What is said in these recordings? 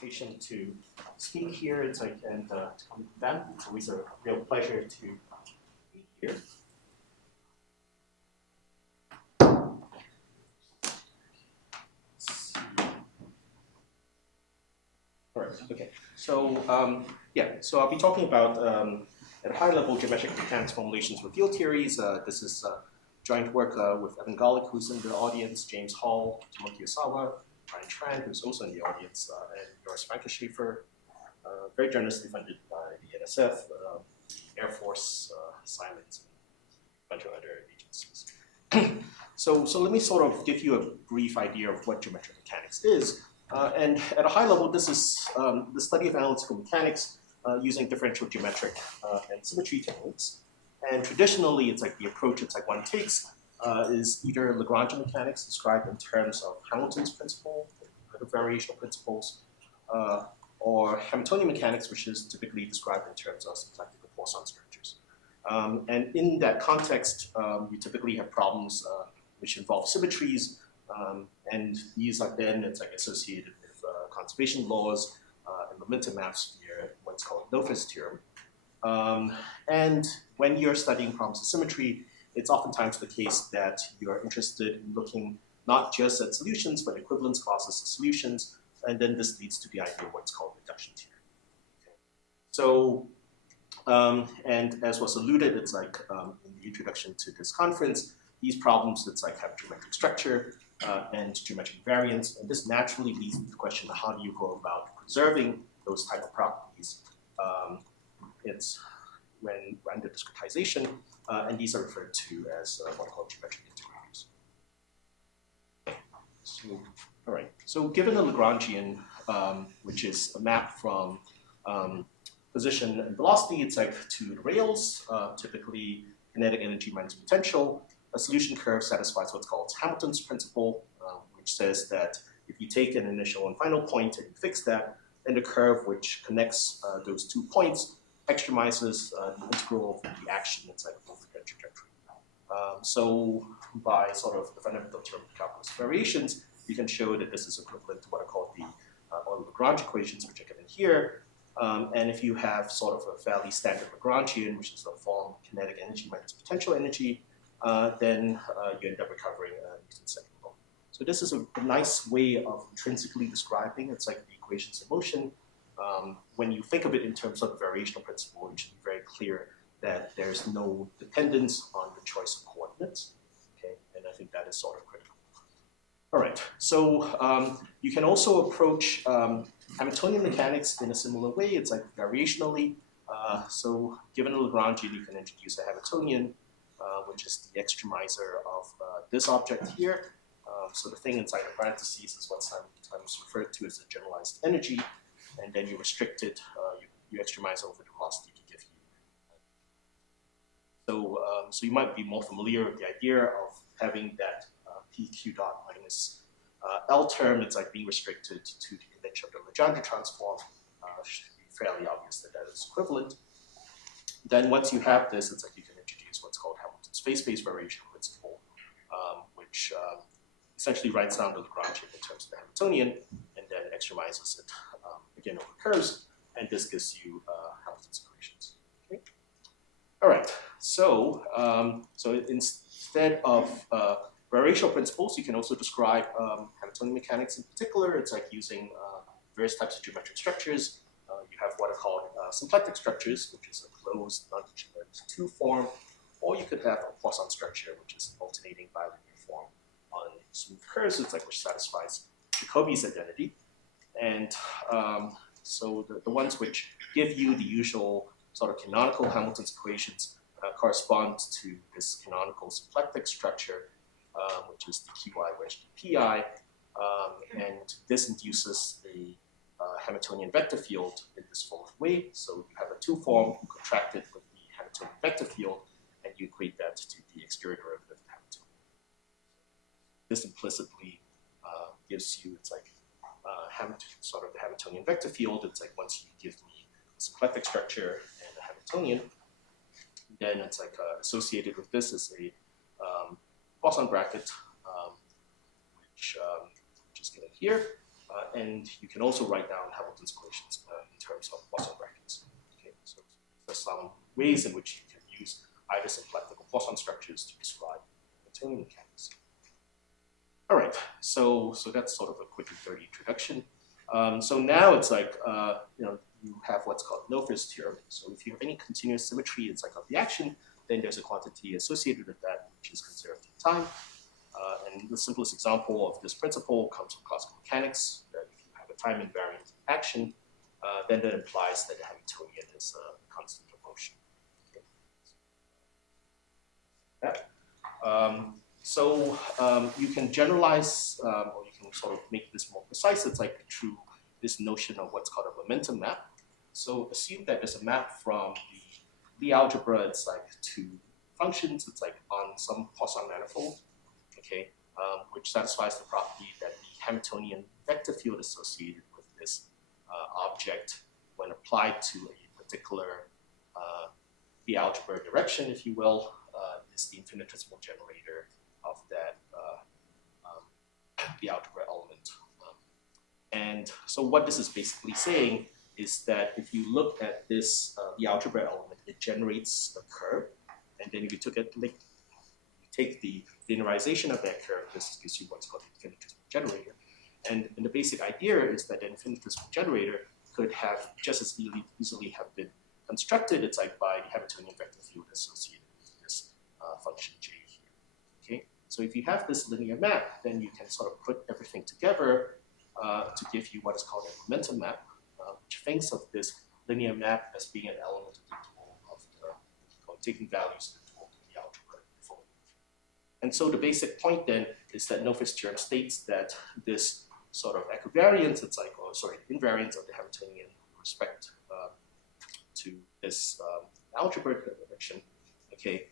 invitation to speak here. It's like, and to come to Banff. It's always a real pleasure to be here. All right. Okay. So so I'll be talking about at a high level geometric mechanics formulations for field theories. This is joint work with Evan Golick, who's in the audience, James Hall, Tomoki Osawa, Brian Tran, who's also in the audience, and Joris Frankenschäfer, very generously funded by the NSF, Air Force, Silence, and a bunch of other agencies. So let me sort of give you a brief idea of what geometric mechanics is. And at a high level, this is the study of analytical mechanics using differential geometric and symmetry techniques. And traditionally, it's like the approach it's like one takes is either Lagrangian mechanics described in terms of Hamilton's principle, the variational principles, or Hamiltonian mechanics, which is typically described in terms of symplectic and Poisson structures. And in that context, you typically have problems which involve symmetries, and these are then it's like associated with conservation laws and momentum maps via what's called Noether's theorem. And when you're studying problems of symmetry, it's oftentimes the case that you're interested in looking not just at solutions, but equivalence clauses of solutions, and then this leads to the idea of what's called reduction theory. Okay. So, and as was alluded, it's like in the introduction to this conference, these problems, it's like have geometric structure and geometric variance, and this naturally leads to the question of how do you go about preserving those type of properties. It's when under discretization, and these are referred to as what are called geometric integrators. So, all right. So given a Lagrangian, which is a map from position and velocity, it's like to the rails, typically kinetic energy minus potential. A solution curve satisfies what's called Hamilton's principle, which says that if you take an initial and final point and you fix that, then the curve which connects those 2 points extremizes the integral of the action inside of both the trajectory. So by sort of the fundamental theorem of calculus variations, you can show that this is equivalent to what are called the Euler-Lagrange equations, which are given here. And if you have sort of a fairly standard Lagrangian, which is the form kinetic energy minus potential energy, then you end up recovering Newton's second law. So this is a nice way of intrinsically describing, it's like the equations of motion. When you think of it in terms of the variational principle, it should be very clear that there's no dependence on the choice of coordinates. Okay, and I think that is sort of critical. All right, so you can also approach Hamiltonian mechanics in a similar way. It's like variationally. So given a Lagrangian, you can introduce a Hamiltonian, which is the extremizer of this object here. So the thing inside the parentheses is what's sometimes referred to as a generalized energy, and then you restrict it, you extremize over the velocity to give you. So you might be more familiar with the idea of having that PQ dot minus L term. It's like being restricted to the image of the Legendre transform. Should be fairly obvious that that is equivalent. Then once you have this, it's like you can introduce what's called Hamilton's space-based variational principle, which essentially writes down the Lagrangian in terms of the Hamiltonian, and then extremizes it again over curves, and this gives you Hamilton's equations. Okay. All right. So so instead of variational principles, you can also describe Hamiltonian mechanics in particular. It's like using various types of geometric structures. You have what are called symplectic structures, which is a closed non-degenerate 2 form, or you could have a Poisson structure, which is alternating bilinear form on smooth curves. It's like which satisfies Jacobi's identity. And so the ones which give you the usual sort of canonical Hamilton's equations correspond to this canonical symplectic structure, which is the QI wedge DPI, and this induces a Hamiltonian vector field in this following way. So you have a 2 form contracted with the Hamiltonian vector field, and you equate that to the exterior derivative of Hamiltonian. This implicitly gives you, it's like sort of the Hamiltonian vector field. It's like once you give me a symplectic structure and a Hamiltonian, then it's like associated with this is a Poisson bracket, which is given here. And you can also write down Hamilton's equations in terms of Poisson brackets. Okay, so there's some ways in which you can use either symplectic or Poisson structures to describe Continuum mechanics. All right, so that's sort of a quick and dirty introduction. So now it's like, you have what's called Noether's theorem. So if you have any continuous symmetry inside of the action, then there's a quantity associated with that, which is conserved in time. And the simplest example of this principle comes from classical mechanics, that if you have a time-invariant action, then that implies that the Hamiltonian is a constant of motion. Okay. You can generalize, or you can sort of make this more precise. It's like through this notion of what's called a momentum map. So assume that there's a map from the algebra, it's like to functions, it's like on some Poisson manifold, okay, which satisfies the property that the Hamiltonian vector field associated with this object, when applied to a particular the algebra direction, if you will, is the infinitesimal generator of that the algebra element. And so what this is basically saying is that if you look at this, the algebra element, it generates a curve. And then if you take the linearization of that curve, this gives you what's called the infinitesimal generator. And the basic idea is that the infinitesimal generator could have just as easily have been constructed, it's like by the Hamiltonian vector field associated with this function j here. Okay, so if you have this linear map, then you can sort of put everything together to give you what is called a momentum map, which thinks of this linear map as being an element of the dual of or taking values of the dual of the algebra. And so the basic point then is that Noether's theorem states that this sort of equivariance, it's like, invariance of the Hamiltonian with respect to this algebra direction, okay,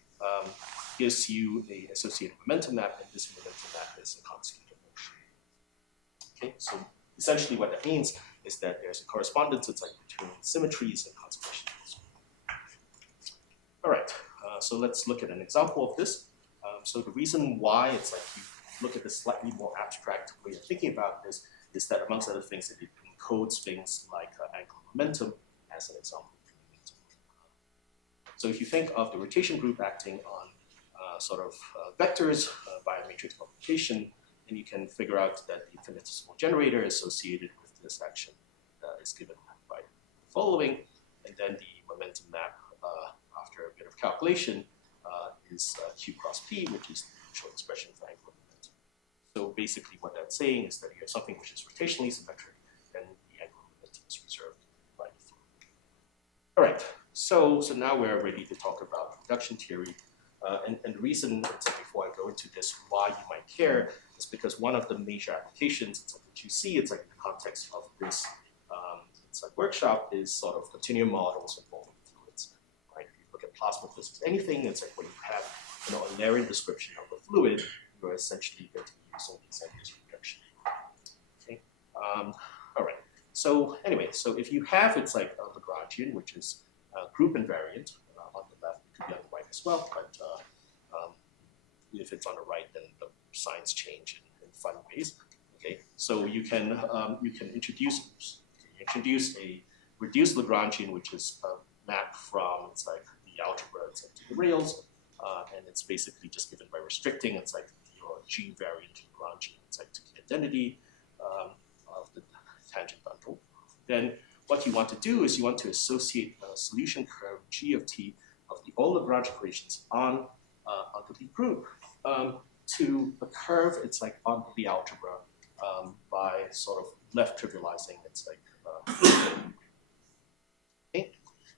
gives you the associated momentum map, and this momentum map is a constant of motion. Okay, so essentially what that means is that there's a correspondence, it's like between symmetries and conservations. All right, so let's look at an example of this. So the reason why it's like you look at this slightly more abstract way of thinking about this is that amongst other things, it encodes things like angular momentum as an example. So if you think of the rotation group acting on vectors by a matrix multiplication, then you can figure out that the infinitesimal generator associated with this action is given by the following, and then the momentum map after a bit of calculation is Q cross P, which is the short expression for angular momentum. So basically what that's saying is that you have something which is rotationally symmetric, then the angular momentum is reserved by default. All right, so now we're ready to talk about induction theory. And the reason, before I go into this, why you might care is because one of the major applications that you see, it's like in the context of this workshop, is sort of continuum models involving fluids. Right? If you look at plasma physics, anything, it's like when you have a Larian description of a fluid, you're essentially going to be using these ideas of induction. Okay. All right. So anyway, so if you have, it's like a Lagrangian, which is group invariant on the left, it could be on the right as well, but if it's on the right, then the signs change in fun ways. Okay, so you can introduce a reduced Lagrangian, which is a map from the algebra to the rails, and it's basically just given by restricting. It's like your G-variant Lagrangian. It's like to the identity of the tangent bundle. Then what you want to do is you want to associate a solution curve G of t of the all Lagrange equations onto the group to a curve, it's like onto the algebra by sort of left trivializing, it's like okay.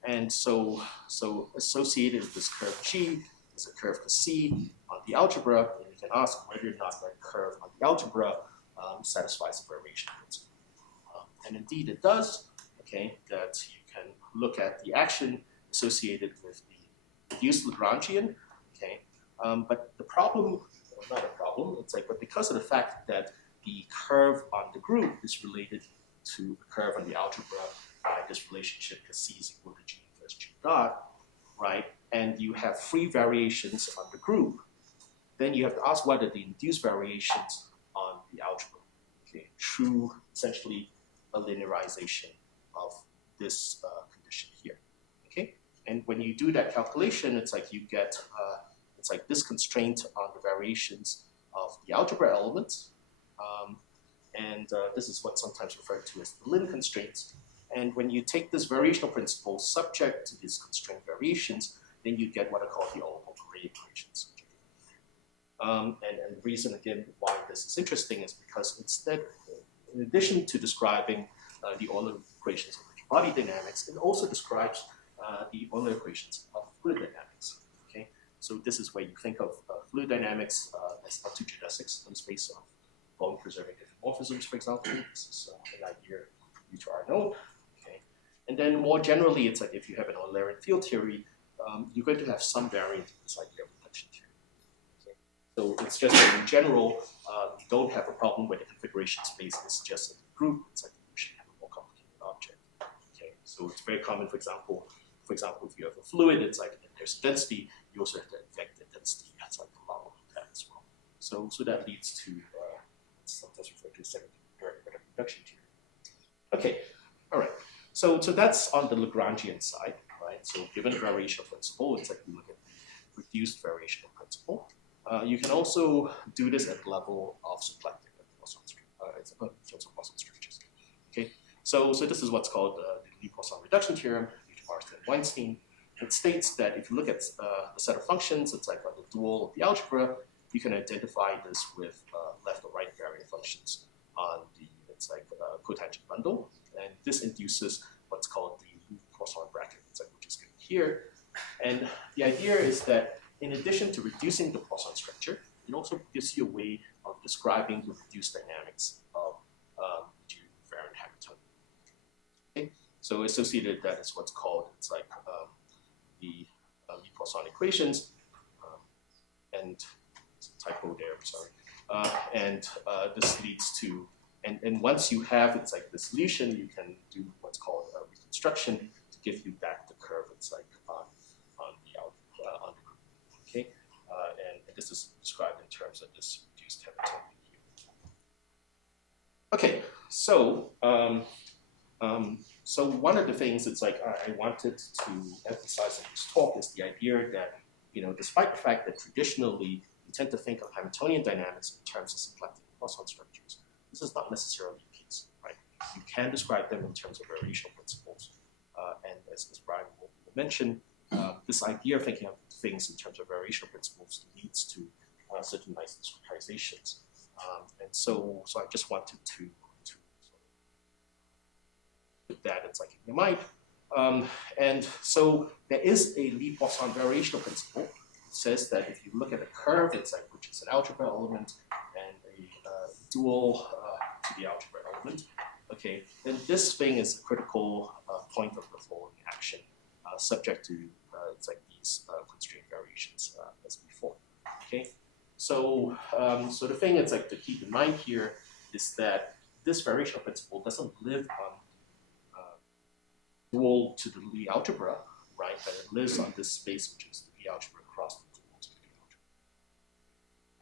And so associated with this curve G is a curve to C on the algebra, and you can ask whether or not that curve on the algebra satisfies the variation principle. And indeed it does, okay, that you can look at the action associated with the reduced Lagrangian, okay, but the problem, not a problem, it's like, but because of the fact that the curve on the group is related to the curve on the algebra by this relationship, because C is equal to G inverse G dot, right, and you have free variations on the group, then you have to ask whether the induced variations on the algebra, okay, true essentially a linearization of this condition here. Okay, and when you do that calculation, it's like you get it's like this constraint on the variations of the algebra elements, and this is what's sometimes referred to as the Lin constraints. And when you take this variational principle subject to these constraint variations, then you get what are called the Euler-Poincare equations. And the reason, again, why this is interesting is because instead, in addition to describing the Euler equations of rigid body dynamics, it also describes the Euler equations of fluid dynamics. Okay, so this is where you think of fluid dynamics as up to geodesics in space of bone-preserving diffeomorphisms, for example. This is an idea you two are known. Okay, and then more generally, it's like if you have an Eulerian field theory, you're going to have some variant of this idea of reduction theory. So it's just that in general, you don't have a problem where the configuration space is just a group. It's like you should have a more complicated object. Okay, so it's very common, for example, if you have a fluid, it's like there's density, you also have to affect the density. That's like along that as well. So that leads to sometimes referred to as second-order reduction theory. Okay, all right. So that's on the Lagrangian side, right? So given the variational principle, it's like we look at the reduced variational principle. You can also do this at the level of symplectic and Poisson structures. Okay, so this is what's called the Lie-Poisson reduction theorem, due to Marsden and Weinstein. It states that if you look at a set of functions, it's like on the dual of the algebra, you can identify this with left or right variant functions on the cotangent bundle, and this induces what's called the Poisson bracket, which is given here. And the idea is that in addition to reducing the Poisson structure, it also gives you a way of describing the reduced dynamics of Gauge-invariant Hamiltonian. Okay, so associated that is what's called the Lie-Poisson equations, and typo there, sorry. This leads to, and once you have the solution, you can do what's called a reconstruction to give you back the curve on the group. Okay, and this is described in terms of this reduced Hamiltonian here. Okay, so so one of the things I wanted to emphasize in this talk is the idea that, despite the fact that traditionally we tend to think of Hamiltonian dynamics in terms of symplectic and Poisson structures, this is not necessarily the case, right? You can describe them in terms of variational principles, and as Brian will mention, this idea of thinking of things in terms of variational principles leads to certain nice discretizations, and so I just wanted to put that in your mind. And so there is a Lie-Poisson variational principle. It says that if you look at a curve, which is an algebra element and a dual to the algebra element, okay, then this thing is a critical point of the following action, subject to these constraint variations as before. Okay, so the thing to keep in mind here is that this variational principle doesn't live on dual to the Lie algebra, right? But it lives on this space, which is the Lie algebra across the dual to the Lie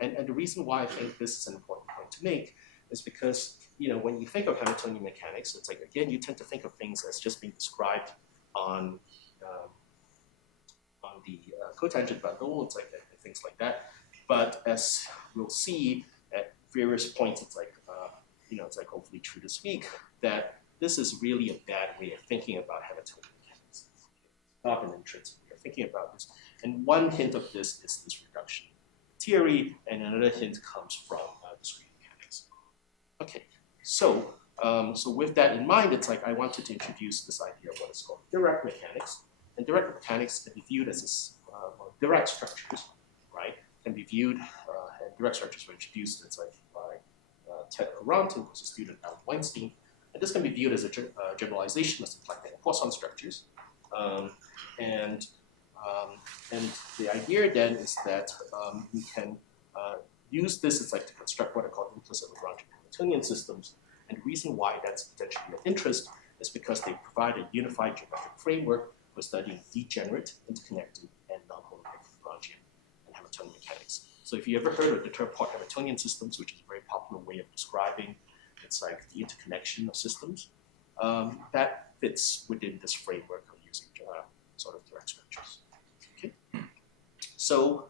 algebra. And the reason why I think this is an important point to make is because, when you think of Hamiltonian mechanics, it's again, you tend to think of things as just being described on the cotangent bundle, and things like that. But as we'll see at various points, hopefully through this week, that this is really a bad way of thinking about Hamiltonian mechanics. It's not an intrinsic way of thinking about this. And one hint of this is this reduction theory, and another hint comes from discrete mechanics. Okay, so with that in mind, I wanted to introduce this idea of what is called Dirac mechanics. And Dirac mechanics can be viewed as Dirac structures, right? Can be viewed, and Dirac structures were introduced by Ted Courant, who was a student at Weinstein. And this can be viewed as a generalization of symplectic and Poisson structures. And the idea then is that we can use this to construct what are called implicit Lagrangian and Hamiltonian systems. And the reason why that's potentially of interest is because they provide a unified geometric framework for studying degenerate, interconnected, and non-homomorphic Lagrangian and Hamiltonian mechanics. So if you ever heard of the term part Hamiltonian systems, which is a very popular way of describing it's like the interconnection of systems, that fits within this framework of using sort of Dirac structures. Okay, so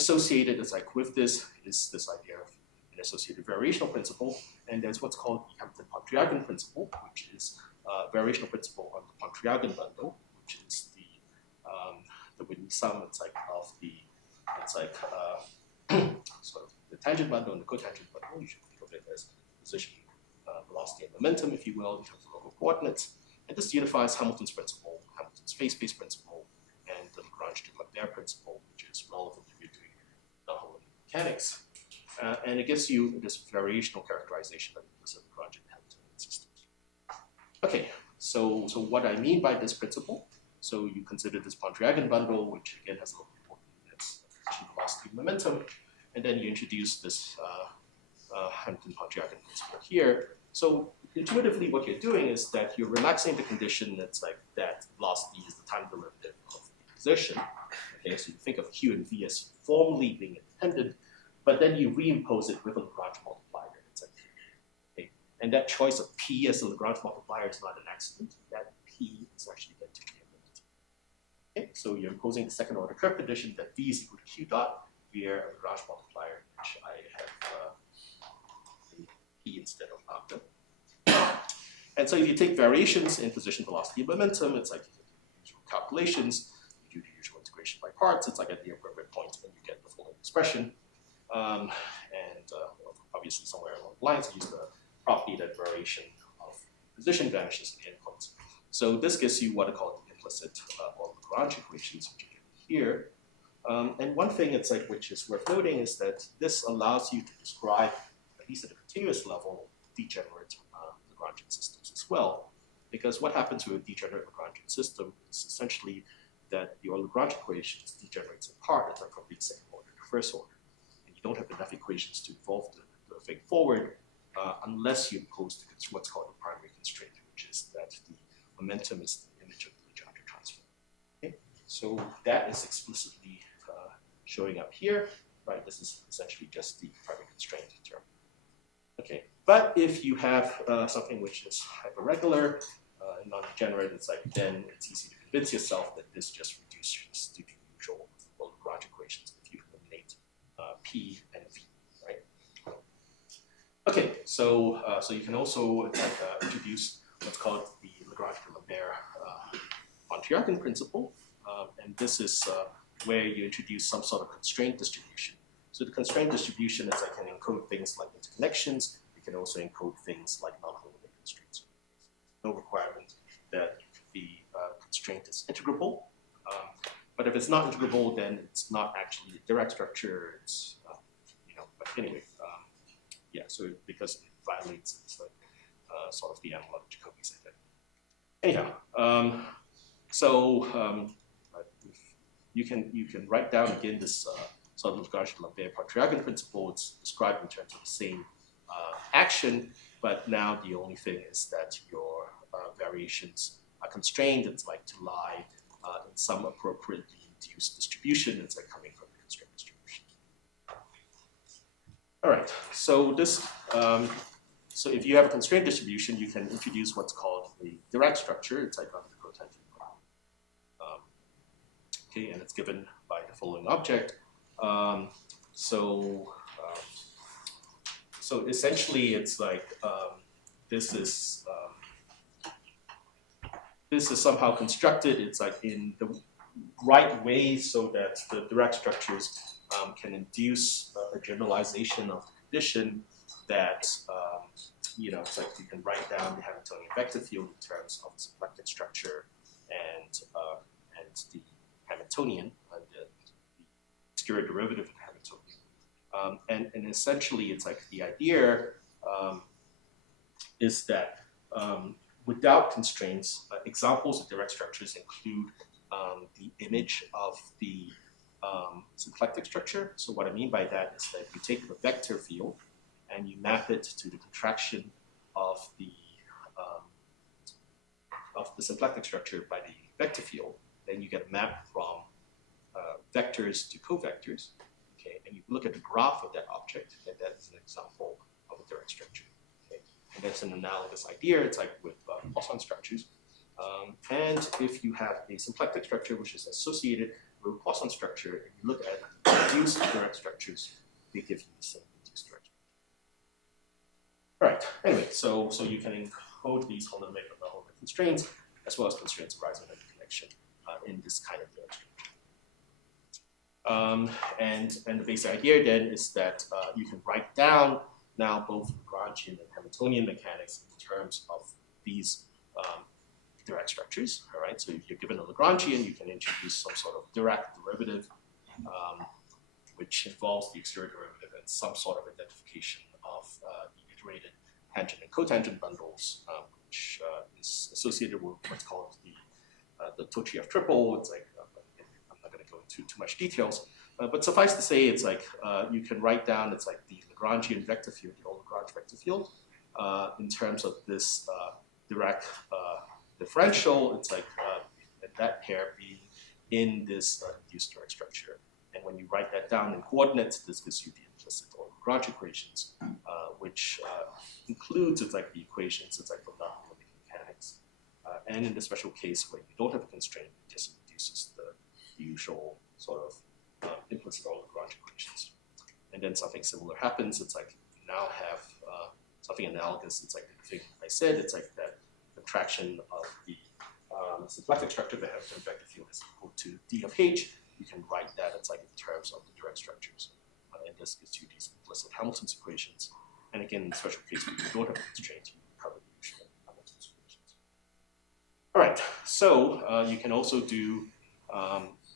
associated is like with this is this idea of an associated variational principle, and there's what's called the Hampton-Pontryagin principle, which is a variational principle on the Pontryagin bundle, which is the Whitney sum. It's like of the sort of the tangent bundle and the cotangent bundle. You should think of it as position, velocity, and momentum, if you will, in terms of local coordinates. And this unifies Hamilton's principle, Hamilton's phase-space principle, and the Lagrange-Lambert principle, which is relevant if you're doing non-homogeneous mechanics. And it gives you this variational characterization of implicit Lagrangian and Hamiltonian systems. Okay, so what I mean by this principle, so you consider this Pontryagin bundle, which again has a local coordinates, velocity, momentum, and then you introduce this Hampton-Pontryagin principle here. So intuitively, what you're doing is that you're relaxing the condition that's like that velocity is the time derivative of the position. Okay, so you think of Q and V as formally being independent, but then you reimpose it with a Lagrange multiplier. It's like, okay, and that choice of P as a Lagrange multiplier is not an accident. That P is actually meant to be a limit. Okay, so you're imposing the second order curve condition that V is equal to Q dot via a Lagrange multiplier, which I have P instead of lambda. And so if you take variations in position, velocity, and momentum, it's like you can do usual calculations, you do the usual integration by parts, it's like at the appropriate point, and you get the following expression. Obviously somewhere along the lines, use the property that variation of position vanishes at the endpoints. So this gives you what are called the implicit or Lagrange equations, which you get here. And one thing it's like which is worth noting is that this allows you to describe, at least at a continuous level, degenerate Lagrangian systems as well. Because what happens with a degenerate Lagrangian system is essentially that your Lagrange equations degenerates in part as from being second order to first order. And you don't have enough equations to evolve the thing forward unless you impose what's called the primary constraint, which is that the momentum is the image of the Legendre transform. Okay? So that is explicitly showing up here, right? This is essentially just the primary constraint term. Okay, but if you have something which is hyperregular and non-degenerate, it's like then it's easy to convince yourself that this just reduces to the usual Lagrange equations if you eliminate P and V, right? Okay, so you can also introduce what's called the Lagrange-Lambert Pontryagin principle, and this is where you introduce some sort of constraint distribution. So the constraint distribution is I can encode things like interconnections. You can also encode things like non-homogeneous constraints. No requirement that the constraint is integrable. But if it's not integrable, then it's not actually a Dirac structure. It's But anyway, yeah. So because it violates sort of the analog Jacobi's identity. Anyhow, you can write down again this sort of Lagrange-Lambert Pontryagin principle. It's described in terms of the same action, but now the only thing is that your variations are constrained. It's like to lie in some appropriately induced distribution. It's like coming from the constraint distribution. All right. So this. So if you have a constraint distribution, you can introduce what's called a Dirac structure. It's like under the cotangent graph. Okay, and it's given by the following object. So essentially, it's like this is somehow constructed. It's like in the right way so that the Dirac structures can induce a generalization of the condition that it's like you can write down the Hamiltonian vector field in terms of the symplectic structure and the Hamiltonian, the obscure derivative of Hamiltonian. And essentially, it's like the idea is that without constraints, examples of Dirac structures include the image of the symplectic structure. So what I mean by that is that you take the vector field and you map it to the contraction of the symplectic structure by the vector field. Then you get a map from vectors to covectors. Okay, and you look at the graph of that object, and that is an example of a Dirac structure. Okay, And that's an analogous idea. It's like with Poisson structures. And if you have a symplectic structure which is associated with a Poisson structure, and you look at reduced Dirac structures, they give you the same reduced Dirac structure. All right. Anyway, so you can encode these holonomic constraints as well as constraints arising from the connection in this kind of Dirac structure. And the basic idea then is that you can write down now both Lagrangian and Hamiltonian mechanics in terms of these Dirac structures. All right, so if you're given a Lagrangian, you can introduce some sort of Dirac derivative, which involves the exterior derivative and some sort of identification of the iterated tangent and cotangent bundles, which is associated with what's called the Tochiev triple. It's like I'm not going to go into too much details, but suffice to say, it's like you can write down it's like the Lagrangian vector field, the old Lagrange vector field, in terms of this Dirac differential. It's like that pair being in this induced Dirac structure. And when you write that down in coordinates, this gives you the implicit or Lagrange equations, which includes it's like the equations it's like from non-limit mechanics. And in the special case where you don't have a constraint, it just reduces the usual sort of implicit or Lagrange equations. And then something similar happens. It's like you now have something analogous. It's like the thing I said. It's like that contraction of the symplectic structure of the Hamiltonian vector field is equal to d of h. You can write that it's like in terms of the Dirac structures. And this gives you these implicit Hamilton's equations. And again, in the special case where you don't have a constraint, you cover the usual Hamilton's equations. All right, so you can also do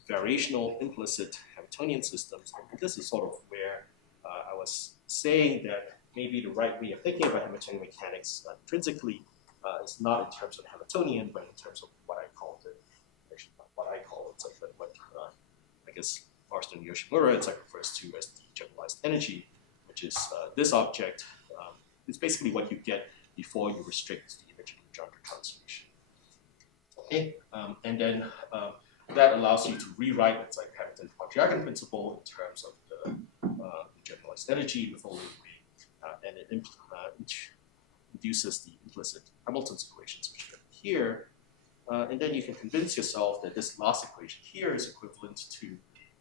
variational implicit Hamiltonian systems. And this is sort of where I was saying that maybe the right way of thinking about Hamiltonian mechanics intrinsically is not in terms of Hamiltonian, but in terms of what I call it. Actually, not what I call it. It's like what I guess Marston Yoshimura it's like refers to as the generalized energy, which is this object. It's basically what you get before you restrict the image of the Legendre transformation. Okay, and then that allows you to rewrite it's like Hamilton's quadriagon principle in terms of the generalized energy with only and it induces the implicit Hamilton's equations, which are here. And then you can convince yourself that this last equation here is equivalent to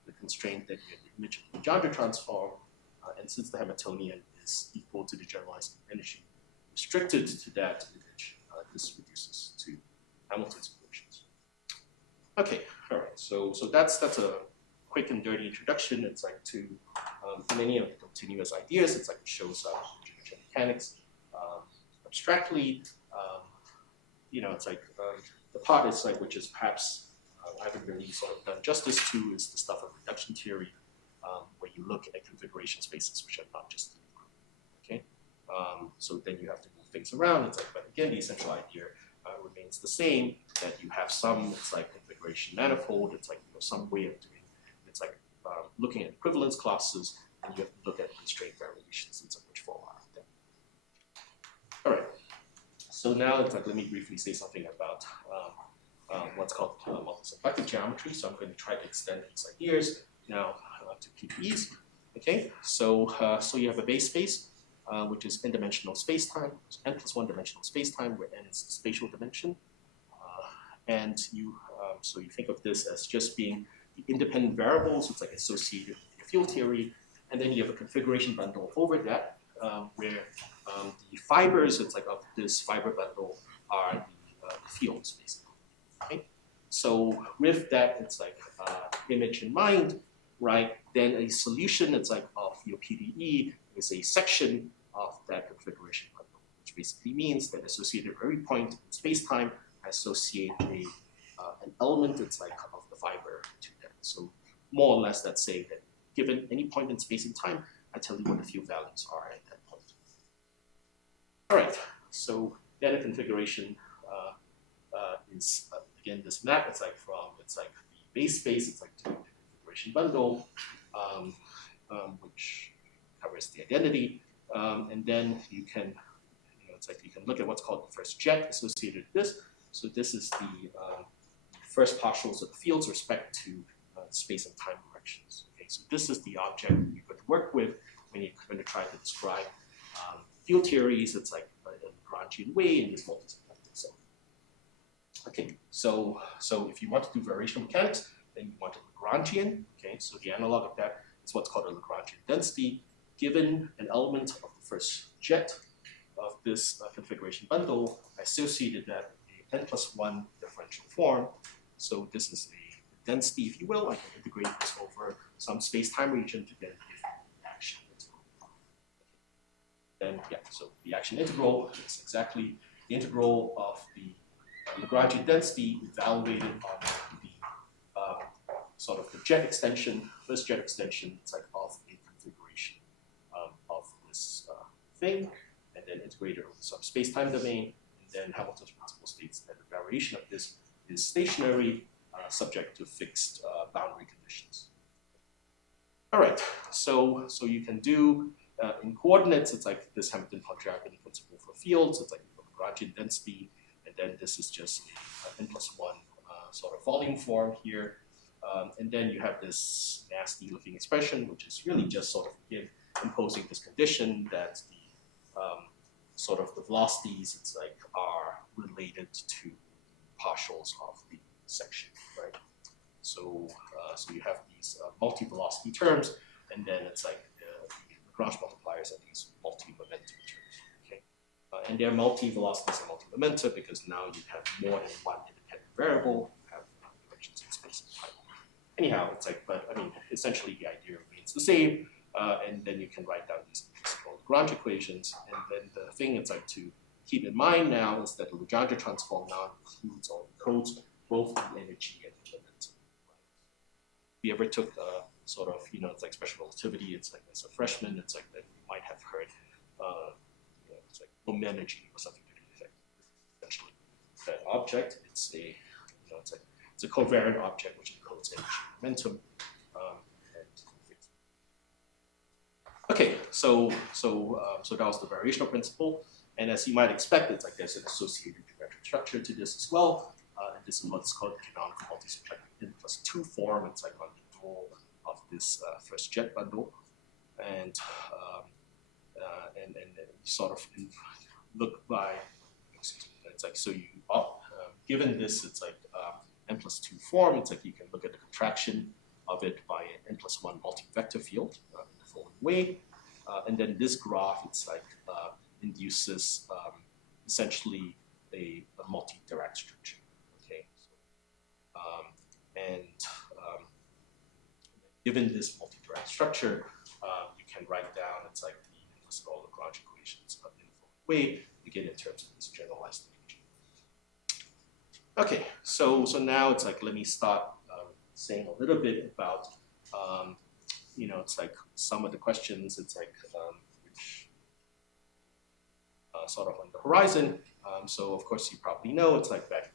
the constraint that you get the image of the Legendre transform. And since the Hamiltonian is equal to the generalized energy restricted to that image, this reduces to Hamilton's equations. Okay, all right. So that's a quick and dirty introduction. It's like to many of the continuous ideas. It's like it shows geometric mechanics abstractly. You know, it's like the part is like which is perhaps I haven't really sort of done justice to is the stuff of reduction theory, where you look at configuration spaces which are not just in group. Okay, so then you have to move things around. It's like, but again, the essential idea remains the same. That you have some, it's like configuration manifold. It's like some way of doing. It's like looking at equivalence classes, and you have to look at constraint variations and some which fall out of them. All right. So now it's like let me briefly say something about what's called multisymplectic geometry. So I'm going to try to extend these ideas now to PDEs. Okay. So you have a base space, which is n-dimensional space-time, n plus one dimensional space-time, where n is the spatial dimension, and you so you think of this as just being the independent variables. It's like associated with your field theory, and then you have a configuration bundle over that, where the fibers, it's like of this fiber bundle are the fields, basically. Okay? So with that, it's like image in mind, right? Then a solution, it's like of your PDE is a section of that configuration bundle, which basically means that associated at every point in space-time, I associate an element, it's like of the fiber to that. So more or less, that's saying that given any point in space and time, I tell you what the field values are at that point. All right, so then a configuration is again this map. It's like the base space. It's like to the configuration bundle, which covers the identity, and then you can, it's like you can look at what's called the first jet associated with this. So this is the first partials of the fields with respect to space and time corrections. Okay, so this is the object you're going to work with when you're going to try to describe field theories, it's like a Lagrangian way in this multisymplectic cell. Okay, so if you want to do variational mechanics, then you want a Lagrangian. Okay, so the analog of that is what's called a Lagrangian density. Given an element of the first jet of this configuration bundle, I associated that in a n+1 differential form. So this is a density, if you will. I can integrate this over some space-time region to then give the action integral. Then, yeah, so the action integral is exactly the integral of the Lagrangian density evaluated on the sort of the jet extension, first jet extension, it's like of a configuration of this thing, and then integrated over some space-time domain. And then Hamilton's principle states that the variation of this is stationary, subject to fixed boundary conditions. All right, so you can do in coordinates, it's like this Hamilton-Pontryagin principle for fields, it's like the Lagrangian density, and then this is just an n+1 sort of volume form here. And then you have this nasty looking expression, which is really just sort of imposing this condition that the sort of the velocities, it's like are related to partials of the section, right? So you have these multi-velocity terms, and then it's like the Lagrange multipliers are these multi-momentum terms, okay? And they're multi-velocities and multi-momenta because now you have more than one independent variable, you have directions in space and time. Anyhow, it's like, but I mean, essentially the idea remains the same, and then you can write down these Lagrange equations, and then the thing it's like to keep in mind now is that the Legendre transform now includes or encodes both the energy and the momentum. If you ever took sort of, it's like special relativity, it's like as a freshman, it's like that you might have heard, it's like momenergy or something to the effect. Essentially, that object, it's a, it's a covariant object which encodes energy and momentum. Okay, so that was the variational principle, and as you might expect, it's like there's an associated geometric structure to this as well, and this is what's called the canonical multisymplectic n+2 form. It's like on the dual of this first jet bundle, and sort of look by, it's like so you given this, it's like n+2 form. It's like you can look at the contraction of it by an n+1 multi-vector field in the following way. And then this graph, it's like induces essentially a multi-Dirac structure. Okay, given this multi-Dirac structure, you can write down it's like the implicit Lagrange equations in the following way, again in terms of this generalized language. Okay, so now it's like let me start saying a little bit about it's like some of the questions it's like which sort of on the horizon. So of course you probably know it's like that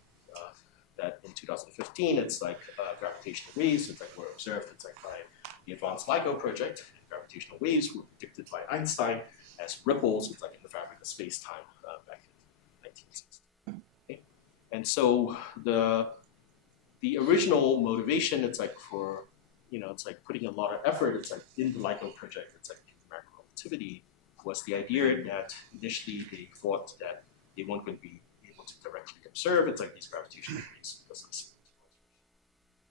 in 2015 it's like gravitational waves it's like were observed it's like by the Advanced LIGO project. Gravitational waves were predicted by Einstein as ripples it's like in the fabric of space-time back in 1960. Okay? And so the original motivation it's like for it's like putting a lot of effort it's like in the LIGO project it's like numerical relativity was the idea that initially they thought that they weren't going to be able to directly observe it's like these gravitational waves because of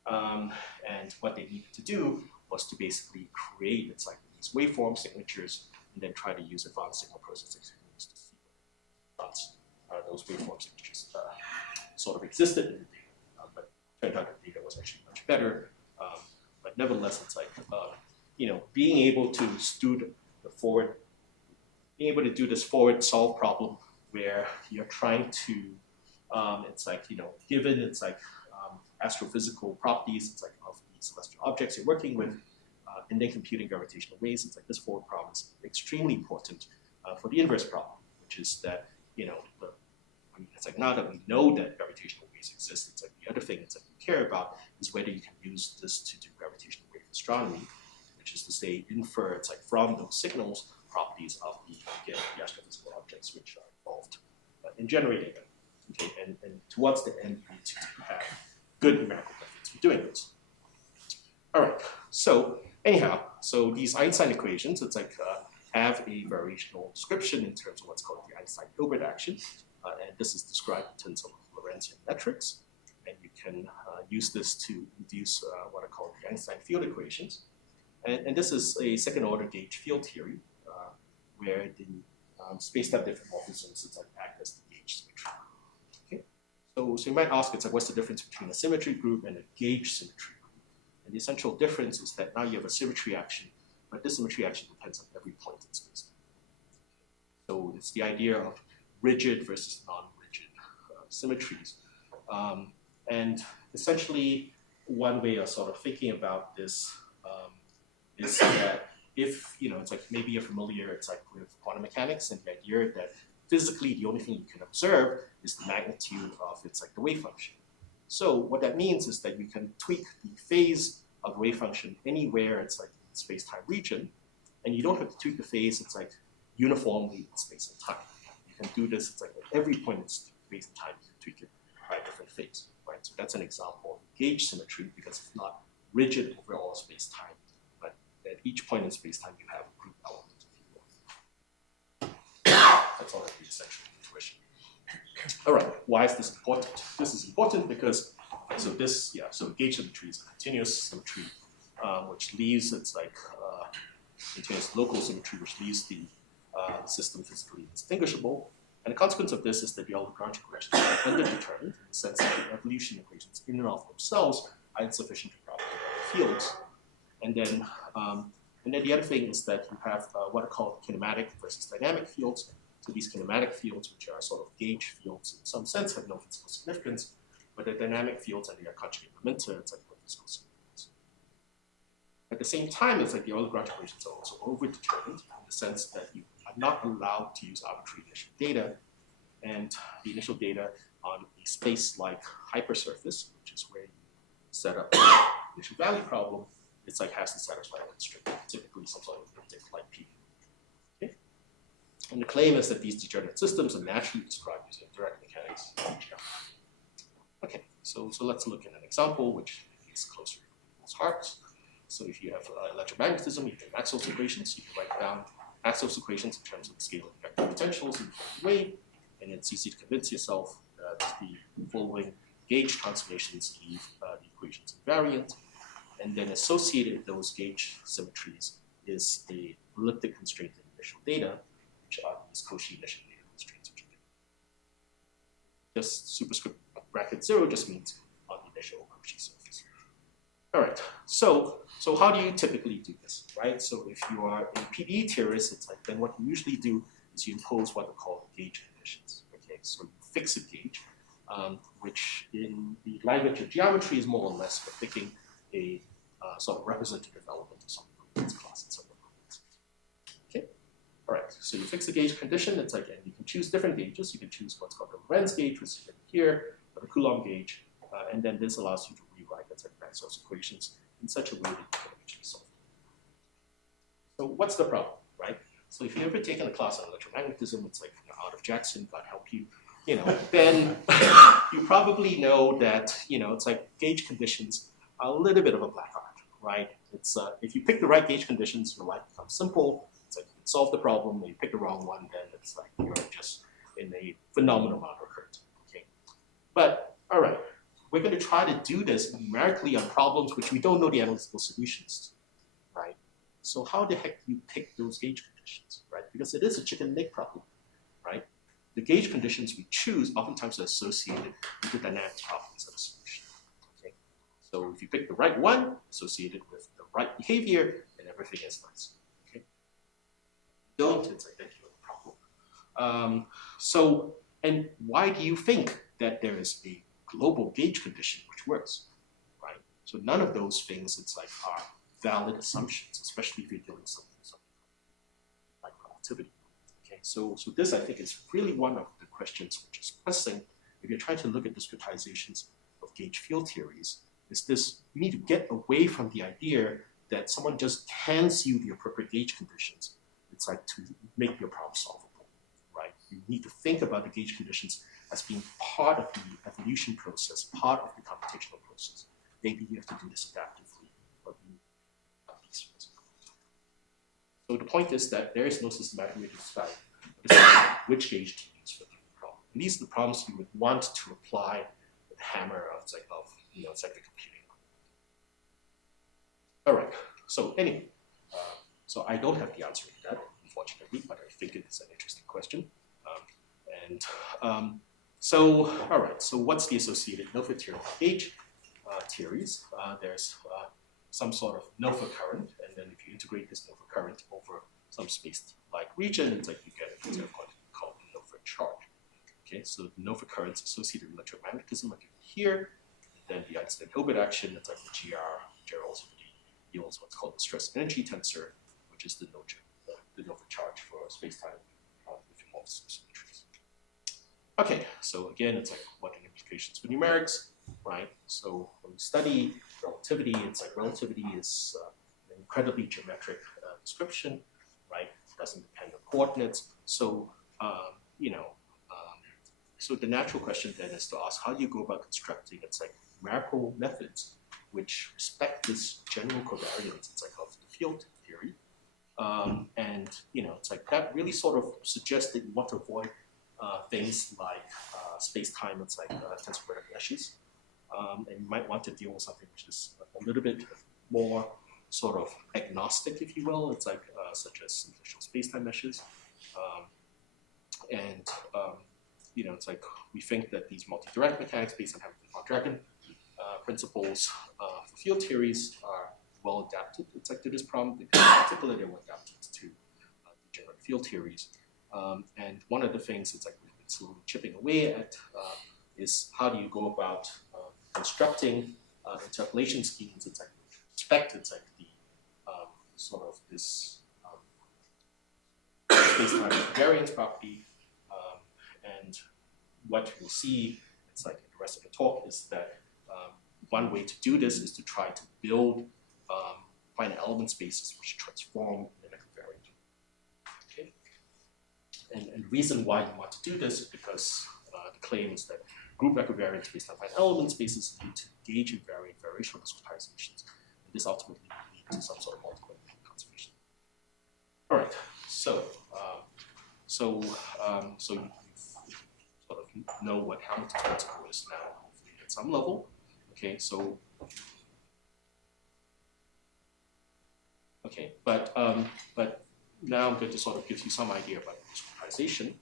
the and what they needed to do was to basically create it's like these waveform signatures and then try to use advanced signal processing techniques to see what those waveform signatures sort of existed in the data, but it turned out that the data was actually much better. But nevertheless, it's like being able to do this forward solve problem where you're trying to it's like given it's like astrophysical properties it's like of the celestial objects you're working with, and then computing gravitational waves. It's like this forward problem is extremely important for the inverse problem, which is that it's like now that we know that gravitational waves exist, it's like the other thing it's like we care about is whether you can use this to do gravitational wave astronomy, which is to say infer it's like from those signals properties of the astrophysical objects which are involved in generating them. Okay, and towards the end we need to have good numerical methods for doing this. All right, so anyhow, so these Einstein equations, it's like have a variational description in terms of what's called the Einstein-Hilbert action. And this is described in terms of Lorentzian metrics. And you can use this to induce what are called the Einstein field equations. And this is a second-order gauge field theory where the space-time diffeomorphisms act as the gauge symmetry. Okay? So you might ask, it's like, what's the difference between a symmetry group and a gauge symmetry group? And the essential difference is that now you have a symmetry action, but this symmetry action depends on every point in space. So it's the idea of rigid versus non-rigid symmetries. And essentially, one way of sort of thinking about this is that if, it's like maybe you're familiar, it's like with quantum mechanics and the idea that physically the only thing you can observe is the magnitude of it's like the wave function. So what that means is that you can tweak the phase of the wave function anywhere it's like in the space-time region, and you don't have to tweak the phase it's like uniformly in space and time. You can do this, it's like at every point in space and time you can tweak it by a different phase, right? So that's an example of gauge symmetry because it's not rigid over all space-time, but at each point in space-time you have a group element. That's all that the essential intuition. All right, why is this important? This is important because, so gauge symmetry is a continuous symmetry, which leaves, it's like continuous local symmetry, which leaves the system physically distinguishable. And the consequence of this is that the Lagrangian equations are underdetermined in the sense that the evolution equations in and of themselves are insufficient to propagate the fields. And then the other thing is that you have what are called kinematic versus dynamic fields. So these kinematic fields, which are sort of gauge fields in some sense, have no physical significance, but the dynamic fields and their conjugate momenta, it's like no physical significance. At the same time, it's like the Lagrangian equations are also overdetermined in the sense that you are not allowed to use arbitrary initial data, and the initial data on a space-like hypersurface, which is where you set up the initial value problem, it's like has to satisfy a constraint, typically some sort of elliptic like P. Okay? And the claim is that these degenerate systems are naturally described using direct mechanics. Okay, so let's look at an example which is closer to people's hearts. So if you have electromagnetism, you have Maxwell's equations, you can write down Maxwell's equations in terms of the scale of vector potentials in the way, and it's easy to convince yourself that the following gauge transformations leave the equations invariant. And then associated with those gauge symmetries is the elliptic constraint in initial data, which are these Cauchy initial data constraints. Which just superscript bracket 0 just means on the initial Cauchy surface. All right, so how do you typically do this, right? So if you are a PDE theorist, it's like then what you usually do is you impose what are called gauge conditions. Okay, so you fix a gauge, which in the language of geometry is more or less for picking a sort of representative element of something like this class and so on. Okay, all right. So you fix the gauge condition. It's like, and you can choose different gauges. You can choose what's called the Lorentz gauge, which is here, or the Coulomb gauge, and then this allows you to rewrite that's like Maxwell's equations in such a way that you can actually solve them. So what's the problem, right? So if you've ever taken a class on electromagnetism, it's like out of Jackson, God help you, then you probably know that it's like gauge conditions are a little bit of a black art. Right? It's if you pick the right gauge conditions, your life becomes simple. It's like you can solve the problem. When you pick the wrong one, then it's like you're just in a phenomenal amount of hurt. Okay, but all right, we're going to try to do this numerically on problems which we don't know the analytical solutions to, right? So how the heck do you pick those gauge conditions, right? Because it is a chicken and egg problem, right? The gauge conditions we choose oftentimes are associated with the dynamic properties of the solution. So if you pick the right one, associated with the right behavior, then everything is nice. Okay? Don't, it's like that you have a problem. And why do you think that there is a global gauge condition which works, right? So none of those things, it's like are valid assumptions, especially if you're dealing with something like relativity. Okay, so this I think is really one of the questions which is pressing if you're trying to look at discretizations of gauge field theories. Is this, you need to get away from the idea that someone just hands you the appropriate gauge conditions. It's like to make your problem solvable, right? You need to think about the gauge conditions as being part of the evolution process, part of the computational process. Maybe you have to do this adaptively, but you have these things. So the point is that there is no systematic way to decide which gauge to use for the problem. And these are the problems you would want to apply the hammer of the computing. All right. So anyway, so I don't have the answer to that, unfortunately, but I think it's an interesting question. So all right. So what's the associated Noether theorem for gauge theories? There's some sort of Noether current, and then if you integrate this Noether current over some space-like region, it's like you get a concept called the Noether charge. Okay, so the Noether currents associated with electromagnetism are given here. Then the Einstein-Hilbert action, it's like the relativity yields what's called the stress-energy tensor, which is the Noether charge for space-time with involves symmetries. Okay, so again, it's like what are the implications for numerics, right? So when we study relativity, it's like relativity is an incredibly geometric description, right? It doesn't depend on coordinates. So, so the natural question then is to ask, how do you go about constructing, it's like numerical methods which respect this general covariance, it's like of the field theory. And, it's like that really sort of suggests that you want to avoid things like space-time, it's like tensor product meshes. And you might want to deal with something which is a little bit more sort of agnostic, if you will. It's like such as simplicial space-time meshes. It's like we think that these multi-direct mechanics based on Hamilton-Dragon principles for field theories are well adapted. It's like to this problem. In particular, they're well adapted to degenerate field theories. And one of the things it's like we've been slowly chipping away at is how do you go about constructing interpolation schemes. It's like respect. It's like the sort of this space-time invariance property. And what we'll see, it's like in the rest of the talk, is that one way to do this is to try to build finite element spaces which transform in a covariant. Okay. And the reason why you want to do this is because the claim is that group-equivariant based on finite element spaces lead to gauge-invariant variational discretizations. And this ultimately leads to some sort of multiple conservation. All right. So you sort of know what Hamilton's principle is now, hopefully at some level. Okay, so but now I'm going to sort of give you some idea about discretization.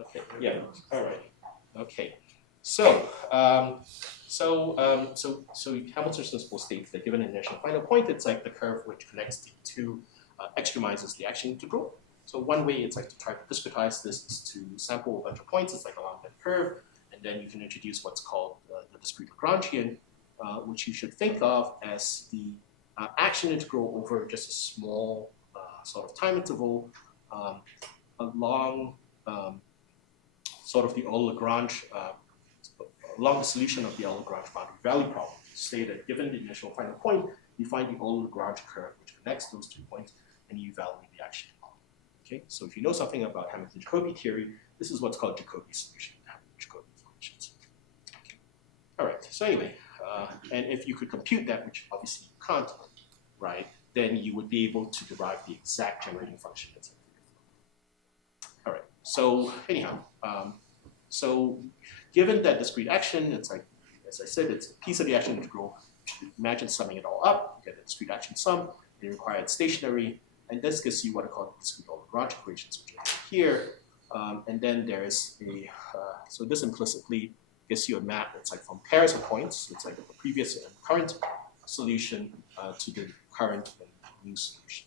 Okay, yeah, all right. Okay, so Hamilton's principle states that given an initial final point, it's like the curve which connects the two extremizes the action integral. So one way it's like to try to discretize this is to sample a bunch of points, it's like along that curve, and then you can introduce what's called the discrete Lagrangian, which you should think of as the action integral over just a small sort of time interval along sort of the Euler-Lagrange, along the solution of the Euler-Lagrange boundary value problem. Say that given the initial final point, you find the Euler-Lagrange curve which connects those 2 points, and you evaluate the action. Okay, so if you know something about Hamilton-Jacobi theory, this is what's called Jacobi solution, Hamilton-Jacobi functions. Okay. All right. So anyway, and if you could compute that, which obviously you can't, right? Then you would be able to derive the exact generating function. All right. So anyhow, so given that discrete action, it's like, as I said, it's a piece of the action integral. Imagine summing it all up, you get a discrete action sum, it required stationary, and this gives you what are called discrete Lagrange equations, which are here. And then there's a, so this implicitly gives you a map. It's like from pairs of points. It's like the previous and current solution to the current and new solution.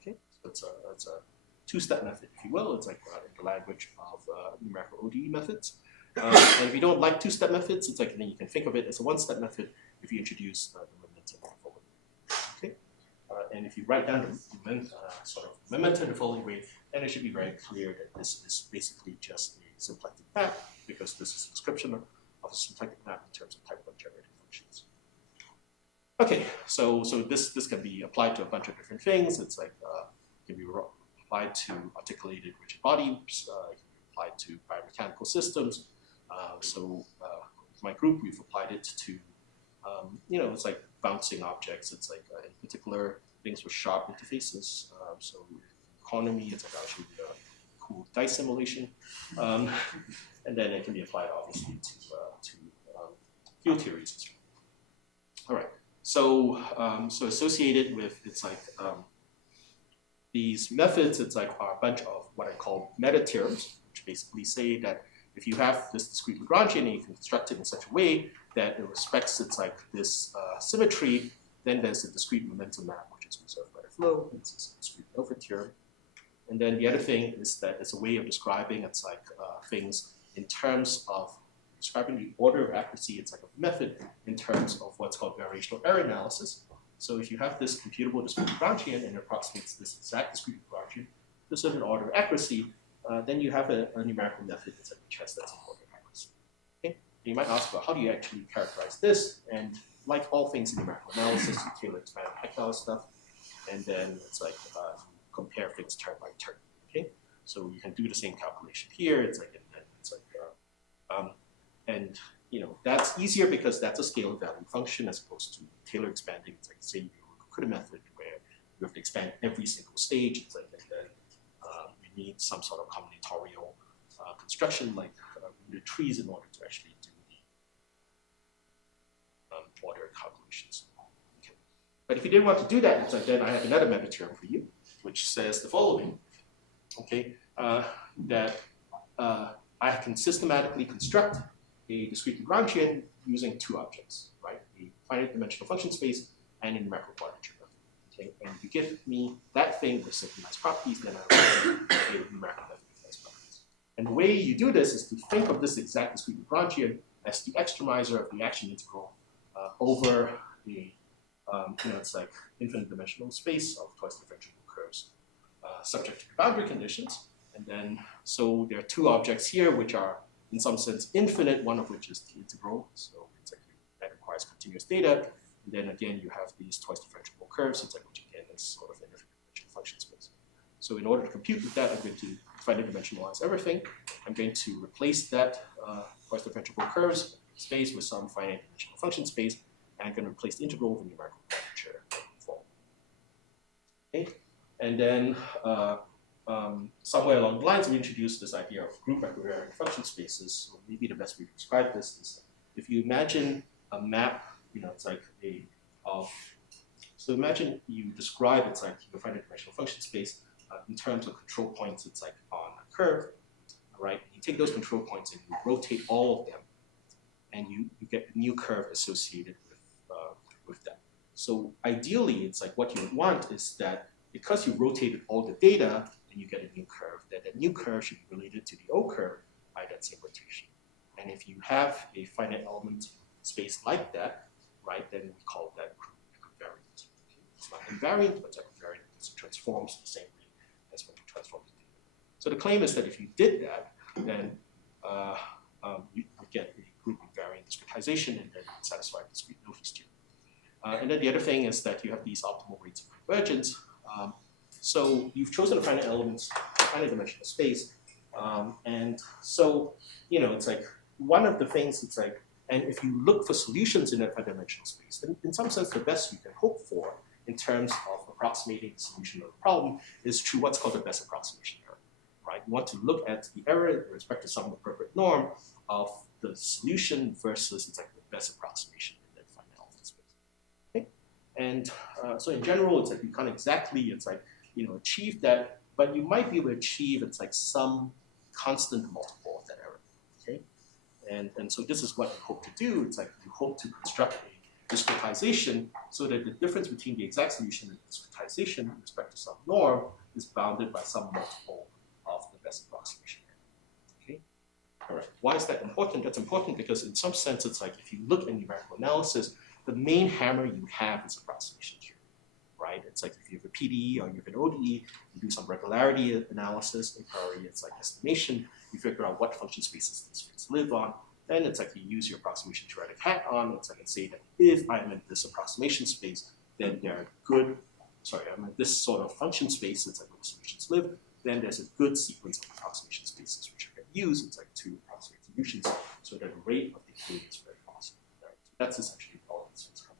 Okay, so it's a two-step method, if you will. It's like in the language of numerical ODE methods. And if you don't like two-step methods, it's like then you can think of it as a one-step method if you introduce the momentum folding. Okay, and if you write down the sort of momentum folding rate, then it should be very clear that this is basically just a symplectic map, because this is a description of a symplectic map in terms of type 1 generating functions. Okay, so this can be applied to a bunch of different things. It's like can be applied to articulated rigid bodies, can be applied to biomechanical systems. With my group, we've applied it to it's like bouncing objects. It's like in particular things with sharp interfaces. So economy, it's like actually a cool dice simulation, and then it can be applied obviously to field theories as well. All right. So associated with it's like these methods, it's like are a bunch of what I call meta theorems, which basically say that if you have this discrete Lagrangian and you can construct it in such a way that it respects it's like this symmetry, then there's a discrete momentum map, which is observed by the flow. This is a discrete Noether theorem. And then the other thing is that it's a way of describing it's like things in terms of describing the order of accuracy. It's like a method in terms of what's called variational error analysis. So if you have this computable discrete Lagrangian and it approximates this exact discrete Lagrangian to a certain order of accuracy, then you have a numerical method which has that same order of accuracy. Okay? You might ask, well, how do you actually characterize this? And like all things in numerical analysis, you tailor expand tactile stuff, and then it's like compare things term by term. Okay, so you can do the same calculation here. It's like and that's easier because that's a scalar value function as opposed to Taylor expanding. It's like say you could a method where you have to expand every single stage. It's like and then you need some sort of combinatorial construction like rooted trees in order to actually do the order calculations. Okay. But if you didn't want to do that, it's like then I have another meta theorem for you, which says the following. Okay, that I can systematically construct a discrete Lagrangian using two objects, right? A finite dimensional function space and a numerical quadrature method. Okay, and if you give me that thing with synchronized properties, then I will have a numerical method with those properties. And the way you do this is to think of this exact discrete Lagrangian as the extremizer of the action integral over the it's like infinite dimensional space of twice differentiable curves subject to boundary conditions. And then, so there are two objects here which are in some sense infinite, one of which is the integral. So it's like that requires continuous data. And then again, you have these twice differentiable curves, it's like which again is sort of an infinite dimensional function space. So in order to compute with that, I'm going to finite dimensionalize everything. I'm going to replace that twice differentiable curves space with some finite dimensional function space, and I'm going to replace the integral with a numerical quadrature form. Okay, and then somewhere along the lines, we introduced this idea of group-equivariant function spaces. So maybe the best way to describe this is if you imagine a map, it's like so imagine you describe it's like your finite dimensional function space in terms of control points. It's like on a curve, right? You take those control points and you rotate all of them, and you get a new curve associated with that. So ideally, it's like what you would want is that because you rotated all the data and you get a new curve, that the new curve should be related to the old curve by that same rotation. And if you have a finite element space like that, right, then we call that group-equivariant. It's not invariant, but it's equivariant because it transforms the same way as when you transform the data. So the claim is that if you did that, then you get a group-invariant discretization and then satisfy the discrete Noether theorem. And then the other thing is that you have these optimal rates of convergence. So you've chosen a finite dimensional space. And so, it's like one of the things, it's like, and if you look for solutions in that finite dimensional space, then in some sense, the best you can hope for in terms of approximating the solution of the problem is through what's called the best approximation error, right? You want to look at the error with respect to some appropriate norm of the solution versus it's like the best approximation in that finite element space. Okay? And so in general, it's like you can't exactly, it's like, achieve that, but you might be able to achieve, it's like some constant multiple of that error, okay? And so this is what you hope to do. It's like you hope to construct a discretization so that the difference between the exact solution and discretization with respect to some norm is bounded by some multiple of the best approximation error, okay? All right, why is that important? That's important because in some sense, it's like if you look at numerical analysis, the main hammer you have is approximation theory. Right? It's like if you have a PDE or you have an ODE, you do some regularity analysis, a priori it's like estimation, you figure out what function spaces these things live on, then it's like you use your approximation theoretic hat on. It's like and say that if I'm in this approximation space, then there are good, sorry, I'm in this sort of function space, it's like where the solutions live, then there's a good sequence of approximation spaces which I can use. It's like to approximate solutions so that the rate of decay is very fast. Right? So that's essentially all this is coming.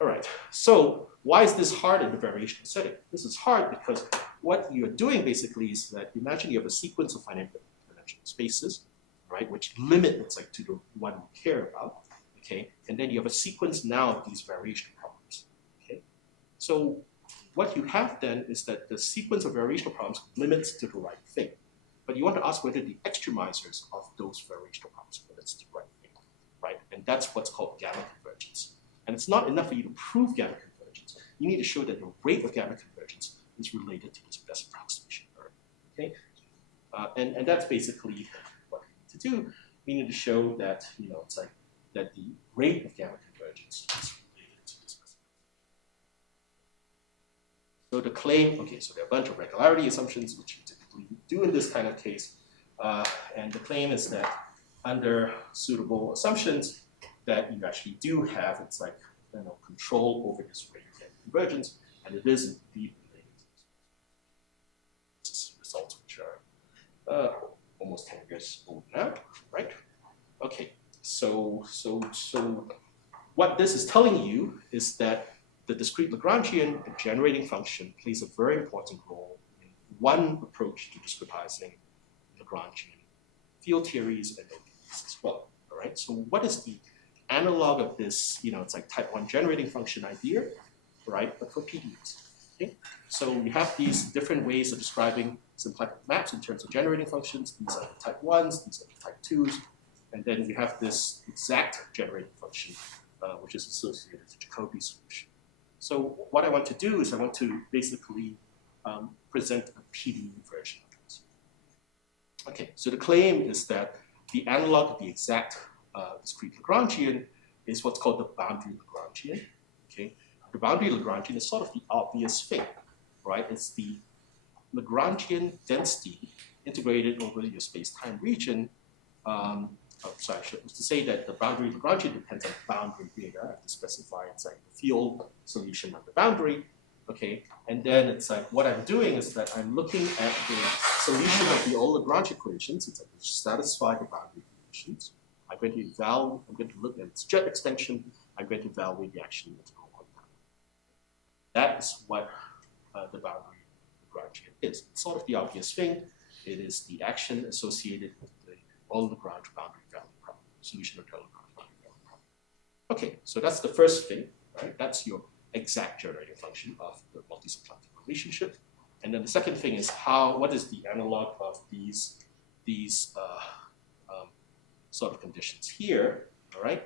All right, so why is this hard in the variational setting? This is hard because what you're doing basically is that imagine you have a sequence of finite dimensional spaces, right, which limit it's like to the one we care about, okay, and then you have a sequence now of these variational problems, okay. So what you have then is that the sequence of variational problems limits to the right thing, but you want to ask whether the extremizers of those variational problems limits to the right thing, right, and that's what's called gamma convergence. And it's not enough for you to prove gamma convergence. You need to show that the rate of gamma convergence is related to this best approximation error. Okay, and that's basically what we need to do. We need to show that it's like that the rate of gamma convergence is related to this best approximation. So the claim, okay, so there are a bunch of regularity assumptions which you typically do in this kind of case, and the claim is that under suitable assumptions, that you actually do have, it's like, control over this rate of convergence, and it is indeed related to this. This is results which are almost 10 years old now, right? Okay, so what this is telling you is that the discrete Lagrangian generating function plays a very important role in one approach to discretizing Lagrangian field theories and ODEs as well, all right? So what is the analog of this, it's like type 1 generating function idea, right, but for PDEs. Okay? So we have these different ways of describing symplectic maps in terms of generating functions. These are the type 1s, these are the type 2s, and then we have this exact generating function, which is associated with the Jacobi solution. So what I want to do is I want to basically present a PDE version of this. Okay, so the claim is that the analog of the exact discrete Lagrangian is what's called the boundary Lagrangian. Okay, the boundary Lagrangian is sort of the obvious thing, right? It's the Lagrangian density integrated over your space-time region. Sorry, I should to say that the boundary Lagrangian depends on boundary data. I have to specify it's like the field solution of the boundary. Okay, and then it's like what I'm doing is that I'm looking at the solution of the all Lagrange equations. It's like to satisfy the boundary conditions. I'm going to look at its jet extension. I'm going to evaluate the action integral on that. That is what the boundary Lagrangian is. It's sort of the obvious thing. It is the action associated with the all Lagrange boundary value problem, solution of the Lagrange boundary value problem. Okay, so that's the first thing, right? That's your exact generating function of the multisymplectic relationship. And then the second thing is what is the analog of these sort of conditions here, all right?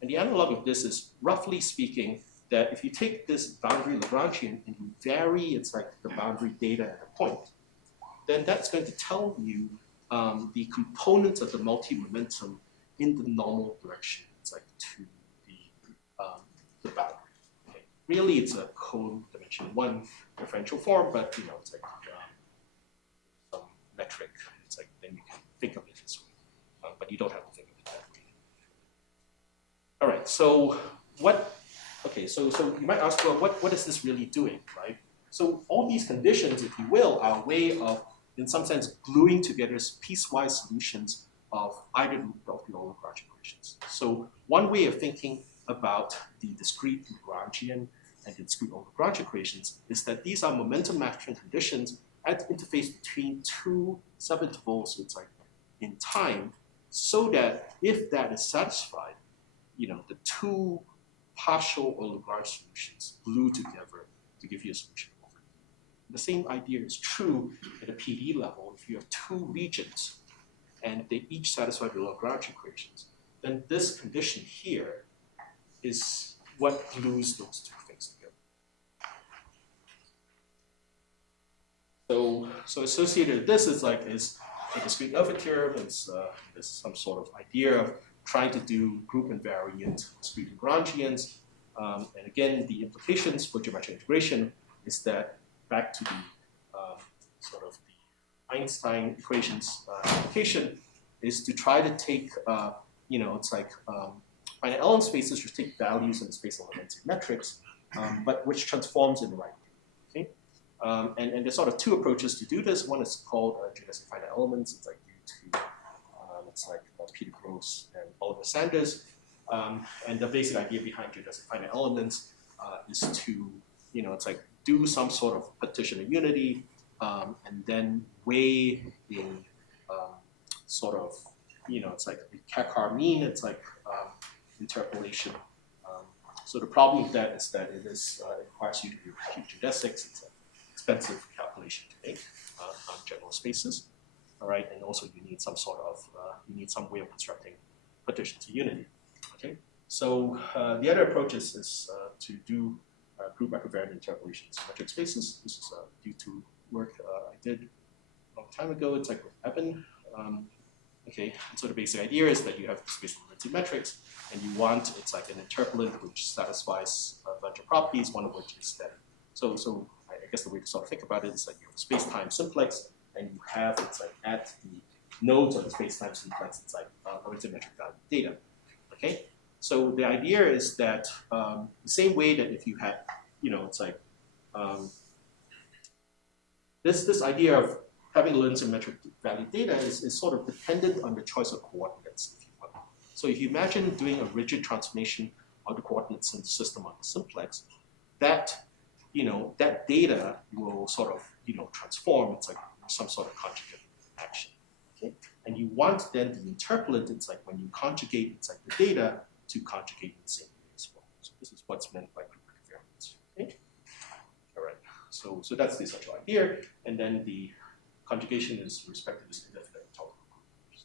And the analog of this is, roughly speaking, that if you take this boundary Lagrangian and you vary, it's like the boundary data at a point, then that's going to tell you the components of the multi-momentum in the normal direction. It's like to the boundary. Okay. Really, it's a co-dimension 1 differential form, but it's like some metric. It's like then you can think of it this way. But you don't have to think of it that way. All right, so so you might ask, well, what is this really doing, right? So all these conditions, if you will, are a way of, in some sense, gluing together piecewise solutions of either of the all Lagrange equations. So one way of thinking about the discrete Lagrangian and the discrete all Lagrange equations is that these are momentum matching conditions at the interface between two subintervals, so it's like in time, so that if that is satisfied, the two partial or Lagrange solutions glue together to give you a solution over D. The same idea is true at a PD level. If you have two regions and they each satisfy the Lagrange equations, then this condition here is what glues those two things together. So associated with this is a discrete Noether theorem. It's some sort of idea of trying to do group-invariant discrete Lagrangians. And again, the implications for geometric integration is that back to the sort of the Einstein equations application is to try to take it's like finite element spaces which take values in the space elementary metrics, but which transforms in the right way. Okay? And there's sort of two approaches to do this. One is called geodesic finite elements. It's like due to Peter Gross and Oliver Sanders. And the basic idea behind geodesic finite elements is to, it's like do some sort of partition of unity, and then weigh in sort of, it's like the Kakar mean. It's like interpolation. So the problem with that is that it requires you to do geodesics. It's an expensive calculation to make on general spaces. All right, and also you need some sort of some way of constructing partition to unity. Okay, so the other approach is to do group-equivariant interpolation in symmetric spaces. This is due to work I did a long time ago. It's like with Evan. Okay, and so the basic idea is that you have the space limited metrics, and you want it's like an interpolant which satisfies a bunch of properties. One of which is that. So I guess the way to sort of think about it is that you have a space-time simplex, and you have it's like at the nodes of the space-time simplex, it's like limited metric value data. Okay, so the idea is that the same way that if you had, it's like this idea of having limited metric value data is sort of dependent on the choice of coordinates, if you will. So if you imagine doing a rigid transformation of the coordinates in the system on the simplex, that that data will sort of transform. It's like some sort of conjugate action. Okay, and you want then the interpolant. It's like when you conjugate, it's like the data to conjugate in the same way as well. So this is what's meant by group-equivariant. Okay, all right. So that's the essential idea, and then the conjugation is with respect to this indefinite tolerable group.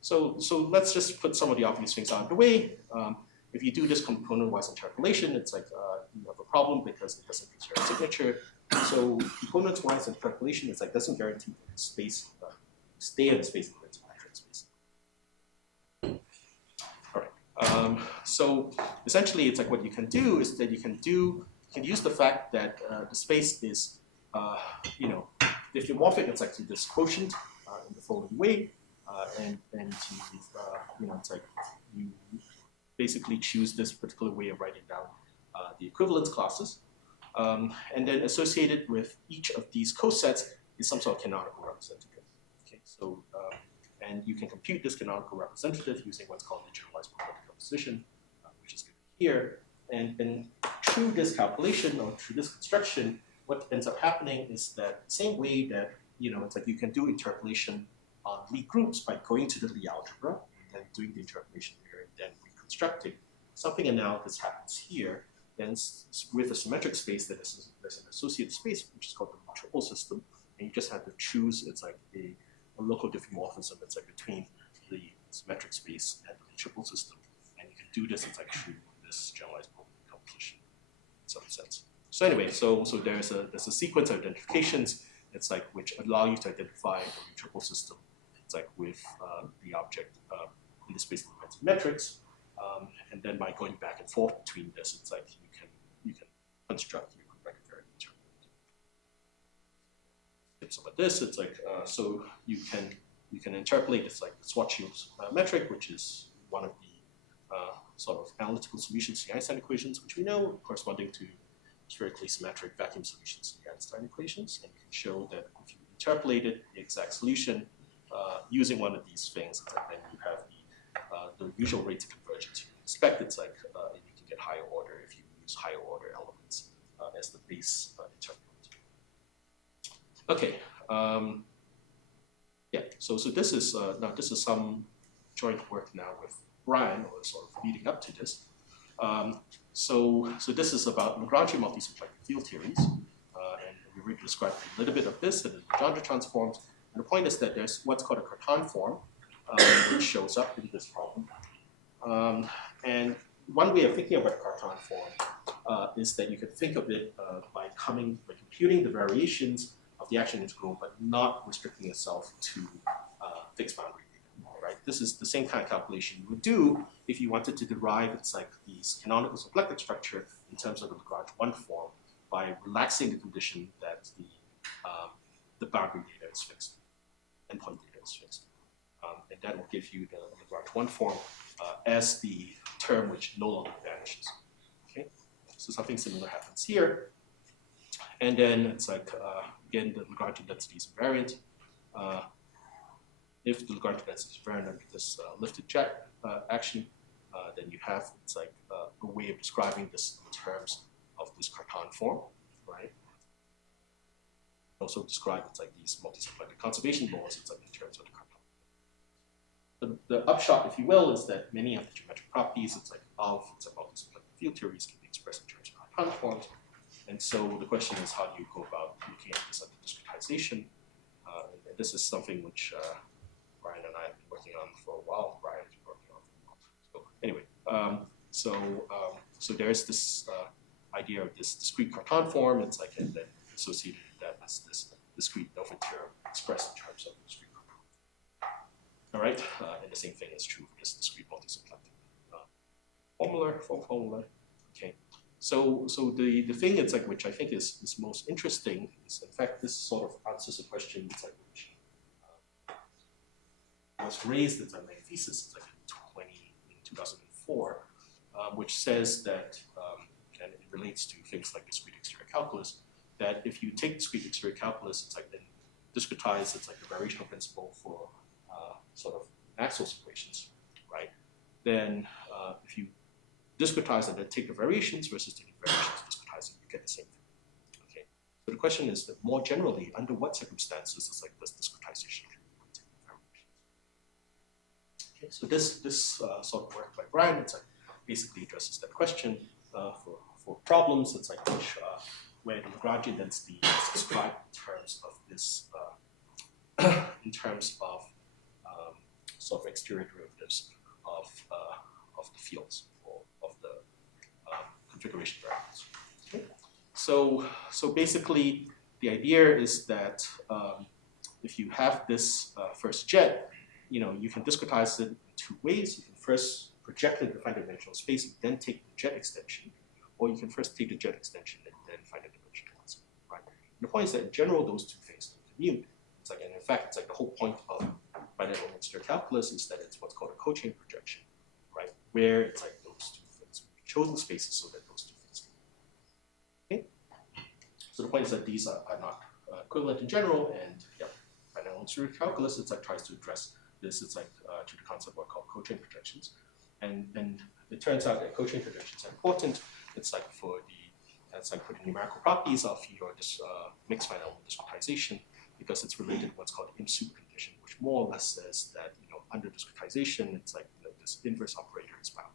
So let's just put some of the obvious things out of the way. If you do this component-wise interpolation, it's like you have a problem because it doesn't consider a signature. So component-wise interpolation is like doesn't guarantee that the space stay in the space of the metric space. All right. So essentially, it's like what you can do is that you can use the fact that the space is if you morph it, it's like to this quotient in the following way, and it's like you basically choose this particular way of writing down the equivalence classes. And then associated with each of these cosets is some sort of canonical representative. Okay, so and you can compute this canonical representative using what's called the generalized probability composition, which is given here. And through this calculation or through this construction, what ends up happening is that the same way that it's like you can do interpolation on Lie groups by going to the Lie algebra and then doing the interpolation here and then reconstructing. Something analogous happens here. Then with a symmetric space, there's an associated space which is called the triple system, and you just have to choose. It's like a local diffeomorphism. It's like between the symmetric space and the triple system, and you can do this. It's like through this generalized composition in some sense. So anyway, so there's a sequence of identifications. It's like which allow you to identify the triple system. It's like with the object in the space of metrics. And then by going back and forth between this, it's like you can construct your group-equivariant interpolation. So with this, it's like so you can interpolate. It's like the Schwarzschild metric, which is one of the sort of analytical solutions to the Einstein equations, which we know corresponding to spherically symmetric vacuum solutions to the Einstein equations, and you can show that if you interpolated the exact solution using one of these things, then you have the usual rate of convergence you expect. It's like you can get higher order if you use higher order elements as the base interpolant. Okay, yeah. So this is now this is some joint work now with Brian, or sort of leading up to this. So this is about Lagrangian multisymplectic field theories, and we already described a little bit of this and the Legendre transforms. And the point is that there's what's called a Cartan form, which shows up in this problem. And one way of thinking about a Cartan form is that you could think of it by computing the variations of the action integral, but not restricting itself to fixed boundary data. Right? This is the same kind of calculation you would do if you wanted to derive it's like these canonical symplectic structure in terms of the Lagrange 1 form by relaxing the condition that the boundary data is fixed, endpoint data is fixed. And that will give you the Lagrange 1 form as the term which no longer vanishes. Okay, so something similar happens here. And then it's like, again, the Lagrangian density is invariant. If the Lagrangian density is invariant under this lifted jet action, then you have, it's like a way of describing this in terms of this Cartan form, right? Also describe, it's like these multisymplectic conservation laws, it's like in terms of the Cartan. The upshot, if you will, is that many of the geometric properties, it's like multisymplectic field theories can be expressed in terms of Cartan forms. And so the question is, how do you go about looking at this under discretization? And this is something which Brian and I have been working on for a while. Brian has been working on for a while. So anyway, so there's this idea of this discrete Cartan form. It's like, and then associated with that is this discrete Noether theorem expressed in terms of discrete Cartan. All right, and the same thing is true for this discrete multisymplectic formula. Okay. So the thing it's like which I think is most interesting is, in fact, this sort of answers a question it's like which was raised as a main thesis it's like in 2004, which says that and it relates to things like discrete exterior calculus, that if you take discrete exterior calculus, it's like then discretize it's like the variational principle for sort of Maxwell's equations, right? Then if you discretize and then take the variations versus taking variations, discretizing, you get the same thing. Okay. So the question is that more generally, under what circumstances is like this discretization can be taking variations? Okay. So this sort of work by Brian, it's like basically addresses that question for problems. It's like which where the Lagrangian density is described in terms of this in terms of sort of exterior derivatives of the fields. Configuration variables. Okay. So basically, the idea is that if you have this first jet, you can discretize it in two ways. You can first project it in the finite dimensional space and then take the jet extension, or you can first take the jet extension and then finite dimensionalize it. Right. And the point is that in general, those two things don't commute. It's like, and in fact, it's like the whole point of finite element exterior calculus is that it's what's called a Cochain projection, right? Where it's like those two things will be chosen spaces so that those two things can. Okay. So the point is that these are not equivalent in general, and yeah, finite element exterior calculus it's like tries to address this. It's like to the concept of what called Cochain projections, and it turns out that Cochain projections are important. It's like for the numerical properties of your mixed finite element discretization, because it's related to what's called the IMSU condition, which more or less says that under discretization, it's like this inverse operator is bound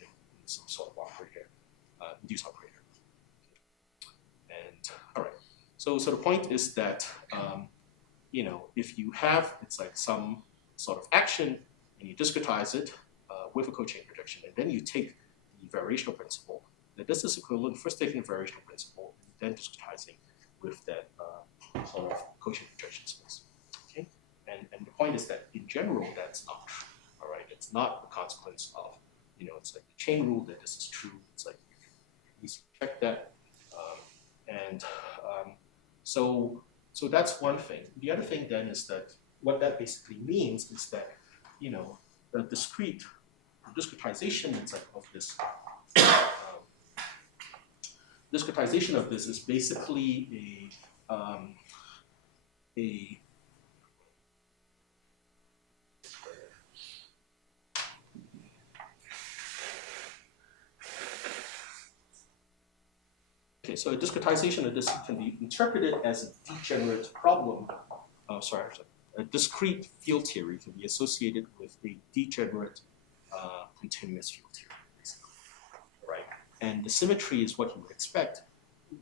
in some sort of operator, induced operator. And all right, so the point is that if you have it's like some sort of action and you discretize it with a Cochain projection, and then you take the variational principle, that this is equivalent first taking the variational principle and then discretizing with that sort of Cochain projection space. Okay, and the point is that in general that's not true. All right, it's not a consequence of it's like the chain rule that this is true. It's like you can easily check that, so that's one thing. The other thing then is that what that basically means is that the discretization it's like of this. Discretization of this is basically okay, so a discretization of this can be interpreted as a degenerate problem. A discrete field theory can be associated with a degenerate continuous field theory, basically, right? And the symmetry is what you would expect,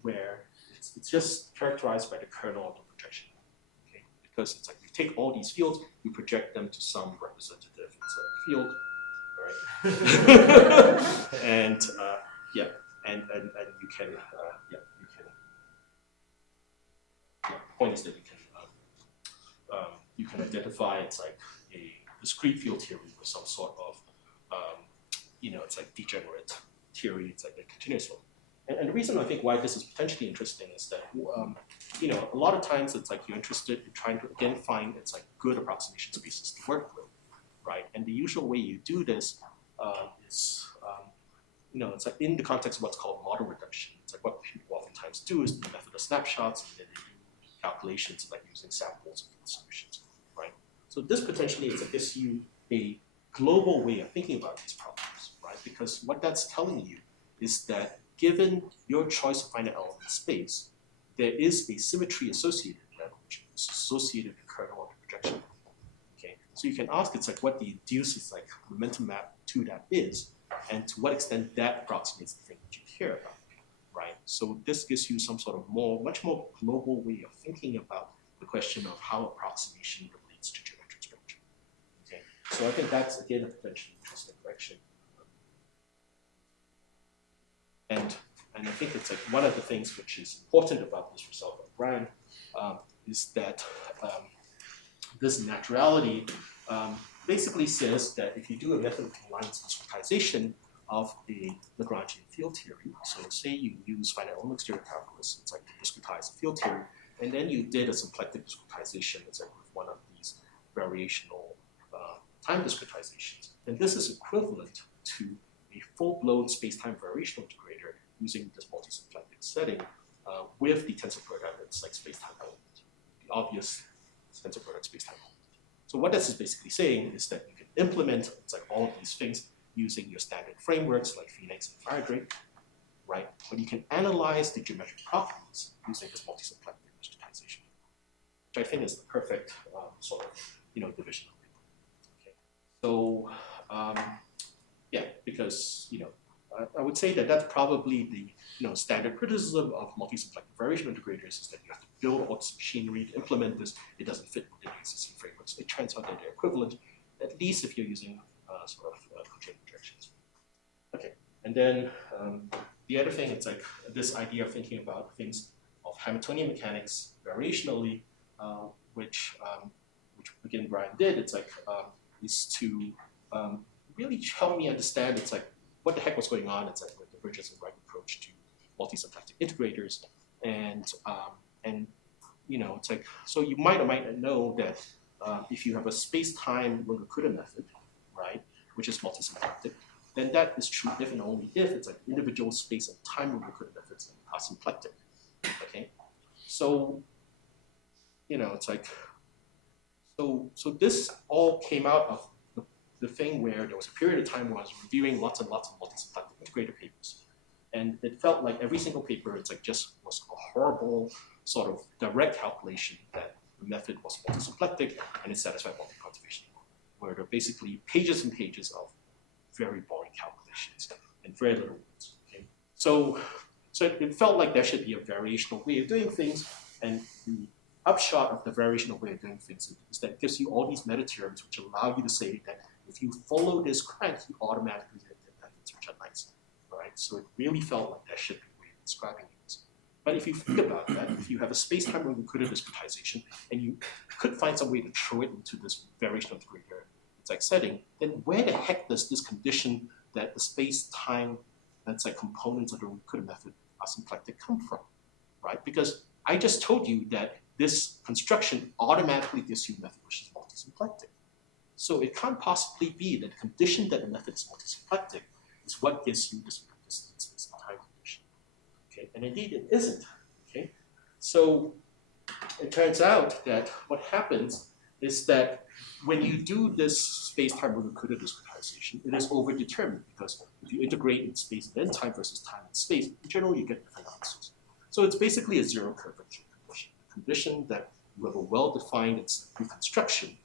where it's just characterized by the kernel of the projection. Okay? Because it's like you take all these fields, you project them to some representative field, right? And yeah, and you can the point is that you can identify it's like a discrete field theory with some sort of it's like degenerate theory. It's like a continuous one. And the reason I think why this is potentially interesting is that, you know, a lot of times it's like you're interested in trying to again find it's like good approximation spaces to work with, right? And the usual way you do this is, you know, it's like in the context of what's called model reduction. It's like what people oftentimes do is the method of snapshots, and then they do calculations like using samples of the solutions, right? So this potentially is, gives you a global way of thinking about these problems, right? Because what that's telling you is that given your choice of finite element space, there is a symmetry associated with that, which is associated with the kernel of the projection. Okay, so you can ask, it's like what the induced like momentum map to that is, and to what extent that approximates the thing that you care about, right? So this gives you some sort of much more global way of thinking about the question of how approximation relates to geometric structure. Okay, so I think that's again a potentially interesting direction. And I think it's like one of the things which is important about this result of Brian is that this naturality basically says that if you do a method of Lagrangian discretization of a Lagrangian field theory, so say you use finite element exterior calculus, it's like to discretize a field theory, and then you did a symplectic discretization, it's like with one of these variational time discretizations, then this is equivalent to a full-blown space-time variational integrator using this multisymplectic setting with the tensor product that's like space-time element, the obvious tensor product space-time element. So what this is basically saying is that you can implement it's like all of these things using your standard frameworks like Phoenix and Firedrake, right? But you can analyze the geometric properties using this multisymplectic discretization, which I think is the perfect sort of division of it. Okay. So yeah, because I would say that that's probably the standard criticism of multisymplectic variational integrators is that you have to build all this machinery to implement this. It doesn't fit within existing frameworks. It turns out that they're equivalent, at least if you're using sort of Cochain projections. Okay, and then the other thing, it's like this idea of thinking about things of Hamiltonian mechanics variationally, which again Brian did. It's like is to really help me understand. It's like what the heck was going on. It's like with the Bridges and Wright approach to multisymplectic integrators, and it's like so you might or might not know that if you have a space-time Runge-Kutta method, right, which is multisymplectic, then that is true if and only if it's like individual space and time Runge-Kutta methods are symplectic. Okay, so it's like so this all came out of the thing where there was a period of time where I was reviewing lots and lots of multisymplectic integrator papers. And it felt like every single paper, it's like just was a horrible sort of direct calculation that the method was multisymplectic and it satisfied multi-conservation, where there are basically pages and pages of very boring calculations and very little words. Okay? So it felt like there should be a variational way of doing things, and the upshot of the variational way of doing things is that it gives you all these meta-theorems which allow you to say that if you follow this crank, you automatically get methods which are nice, right? So it really felt like there should be a way of describing things. But if you think about that, if you have a space-time Runge-Kutta discretization, and you could find some way to throw it into this variational integrator, it's like setting, then where the heck does this condition that the space-time that's like components of the Runge-Kutta method are symplectic come from, right? Because I just told you that this construction automatically gives you a method which is multisymplectic. So it can't possibly be that the condition that the method is multisymplectic is what gives you this space and time condition. Okay, and indeed it isn't. Okay, so it turns out that what happens is that when you do this space-time Runge-Kutta discretization, it is overdetermined because if you integrate in space and then time versus time and space, in general you get different answers. So it's basically a zero curvature condition. A condition that you have a well-defined reconstruction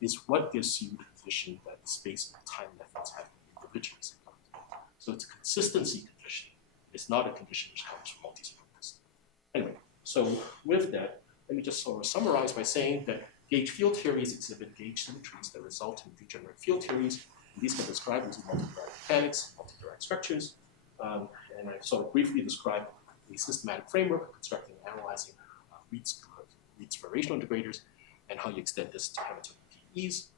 is what gives you the condition that the space and time methods have individually symplectic. So it's a consistency condition. It's not a condition which comes from multisymplecticity. Anyway, so with that, let me just sort of summarize by saying that gauge field theories exhibit gauge symmetries that result in degenerate field theories. And these can be described using multi-Dirac mechanics, multi-Dirac structures. And I've sort of briefly described a systematic framework for constructing and analyzing Ritz variational integrators and how you extend this to Hamiltonian PEs.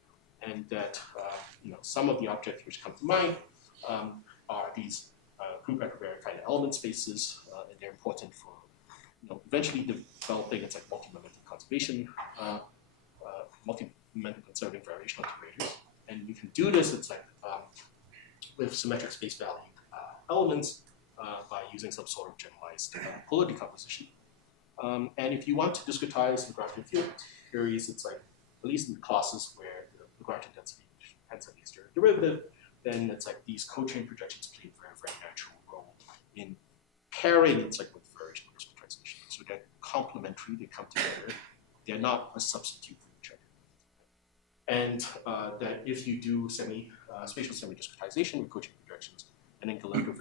And that some of the objects which come to mind are these group-equivariant finite element spaces, and they're important for eventually developing it's like multi-momentum conservation, multi-momentum conserving variational integrators. And you can do this, it's like with symmetric space value elements by using some sort of generalized polar decomposition. And if you want to discretize Lagrangian field theories, it's like, at least in the classes where the Lagrangian density depends on the external derivative, then it's like these Cochain projections play a very, very natural role in pairing it's like with variational discretization. So they're complementary, they come together. They're not a substitute for each other. And that if you do spatial semi-discretization with Cochain projections and then collective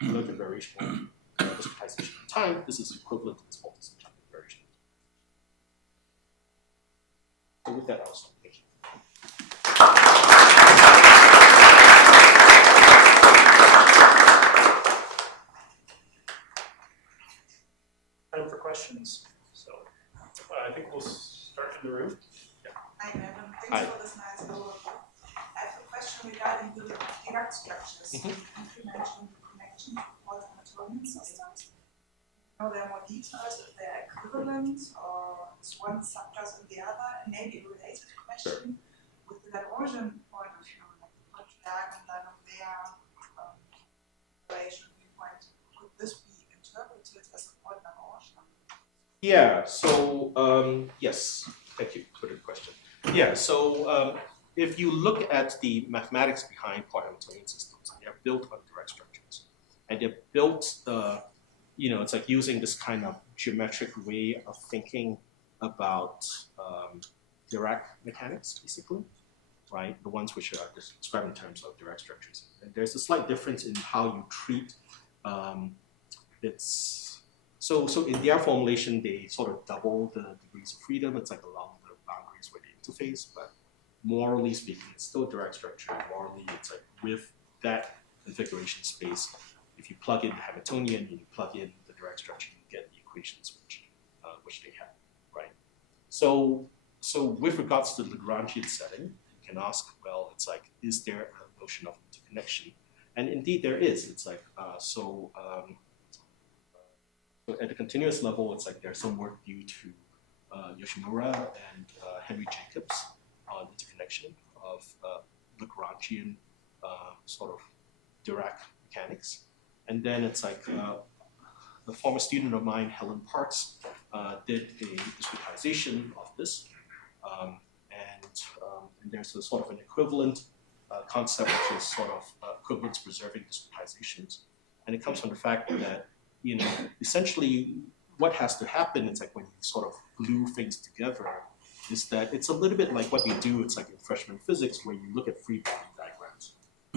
variational discretization in time, this is equivalent to this multisymplectic variation. So with that, I'll stop. Thank you. Time for questions. So I think we'll start in the room. Yeah. Hi, Evan. Thanks for this nice overview. I have a question regarding the Dirac structures. You mentioned the connection to all Hamiltonian systems. There are more details if they're equivalent or is one subclass in the other. And maybe a related question with the Lagrangian point of view, like the Cochain-based relation viewpoint, could this be interpreted as a point Lagrangian? Yeah, so yes, thank you for the question. Yeah, so if you look at the mathematics behind point Hamiltonian systems, they are built on Dirac structures. And they're built, it's like using this kind of geometric way of thinking about Dirac mechanics, basically, right? The ones which are described in terms of Dirac structures. And there's a slight difference in how you treat So in their formulation, they sort of double the degrees of freedom. It's like along the boundaries where they interface, but morally speaking, it's still a Dirac structure. Morally, it's like with that configuration space, if you plug in the Hamiltonian and you plug in the Dirac structure, you get the equations which they have, right? So with regards to the Lagrangian setting, you can ask, well, it's like, is there a notion of interconnection? And indeed there is. It's like, so at the continuous level, it's like there's some work due to Yoshimura and Henry Jacobs on interconnection of Lagrangian sort of Dirac mechanics. And then it's like the former student of mine, Helen Parks, did a discretization of this. And there's a sort of an equivalent concept, which is sort of equivalence preserving discretizations. And it comes from the fact that, essentially what has to happen, it's like when you sort of glue things together, is that it's a little bit like what you do, it's like in freshman physics, where you look at free body diagrams,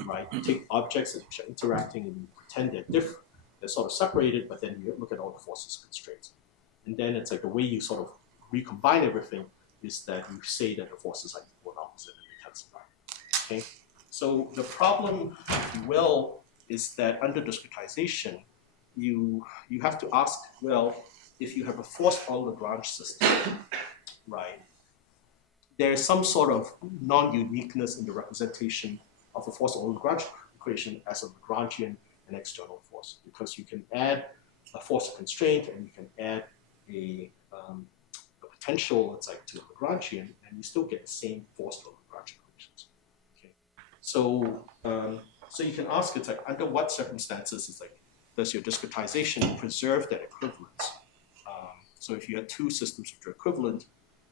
right? You take objects which are interacting and you pretend they're different, they're sort of separated, but then you look at all the forces constraints. And then it's like the way you sort of recombine everything is that you say that the forces are equal and opposite and they tensify, okay? So the problem, if you will, is that under discretization, you have to ask, well, if you have a forced Lagrange system, right, there's some sort of non-uniqueness in the representation of a forced Lagrange equation as a Lagrangian and external force, because you can add a force of constraint and you can add a potential, it's like to a Lagrangian, and you still get the same forced Lagrange equations. Okay, so you can ask, it's like under what circumstances it's like does your discretization preserve that equivalence? So if you had two systems which are equivalent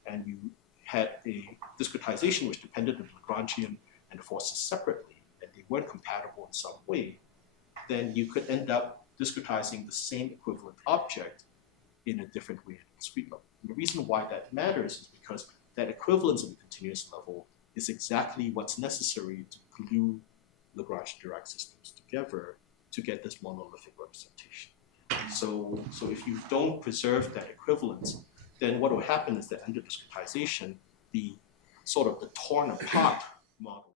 and you had a discretization which depended on the Lagrangian and the forces separately, and they weren't compatible in some way, then you could end up discretizing the same equivalent object in a different way at the discrete level. And the reason why that matters is because that equivalence at the continuous level is exactly what's necessary to glue Lagrange Dirac systems together to get this monolithic representation. So if you don't preserve that equivalence, then what will happen is that under discretization, the sort of the torn apart model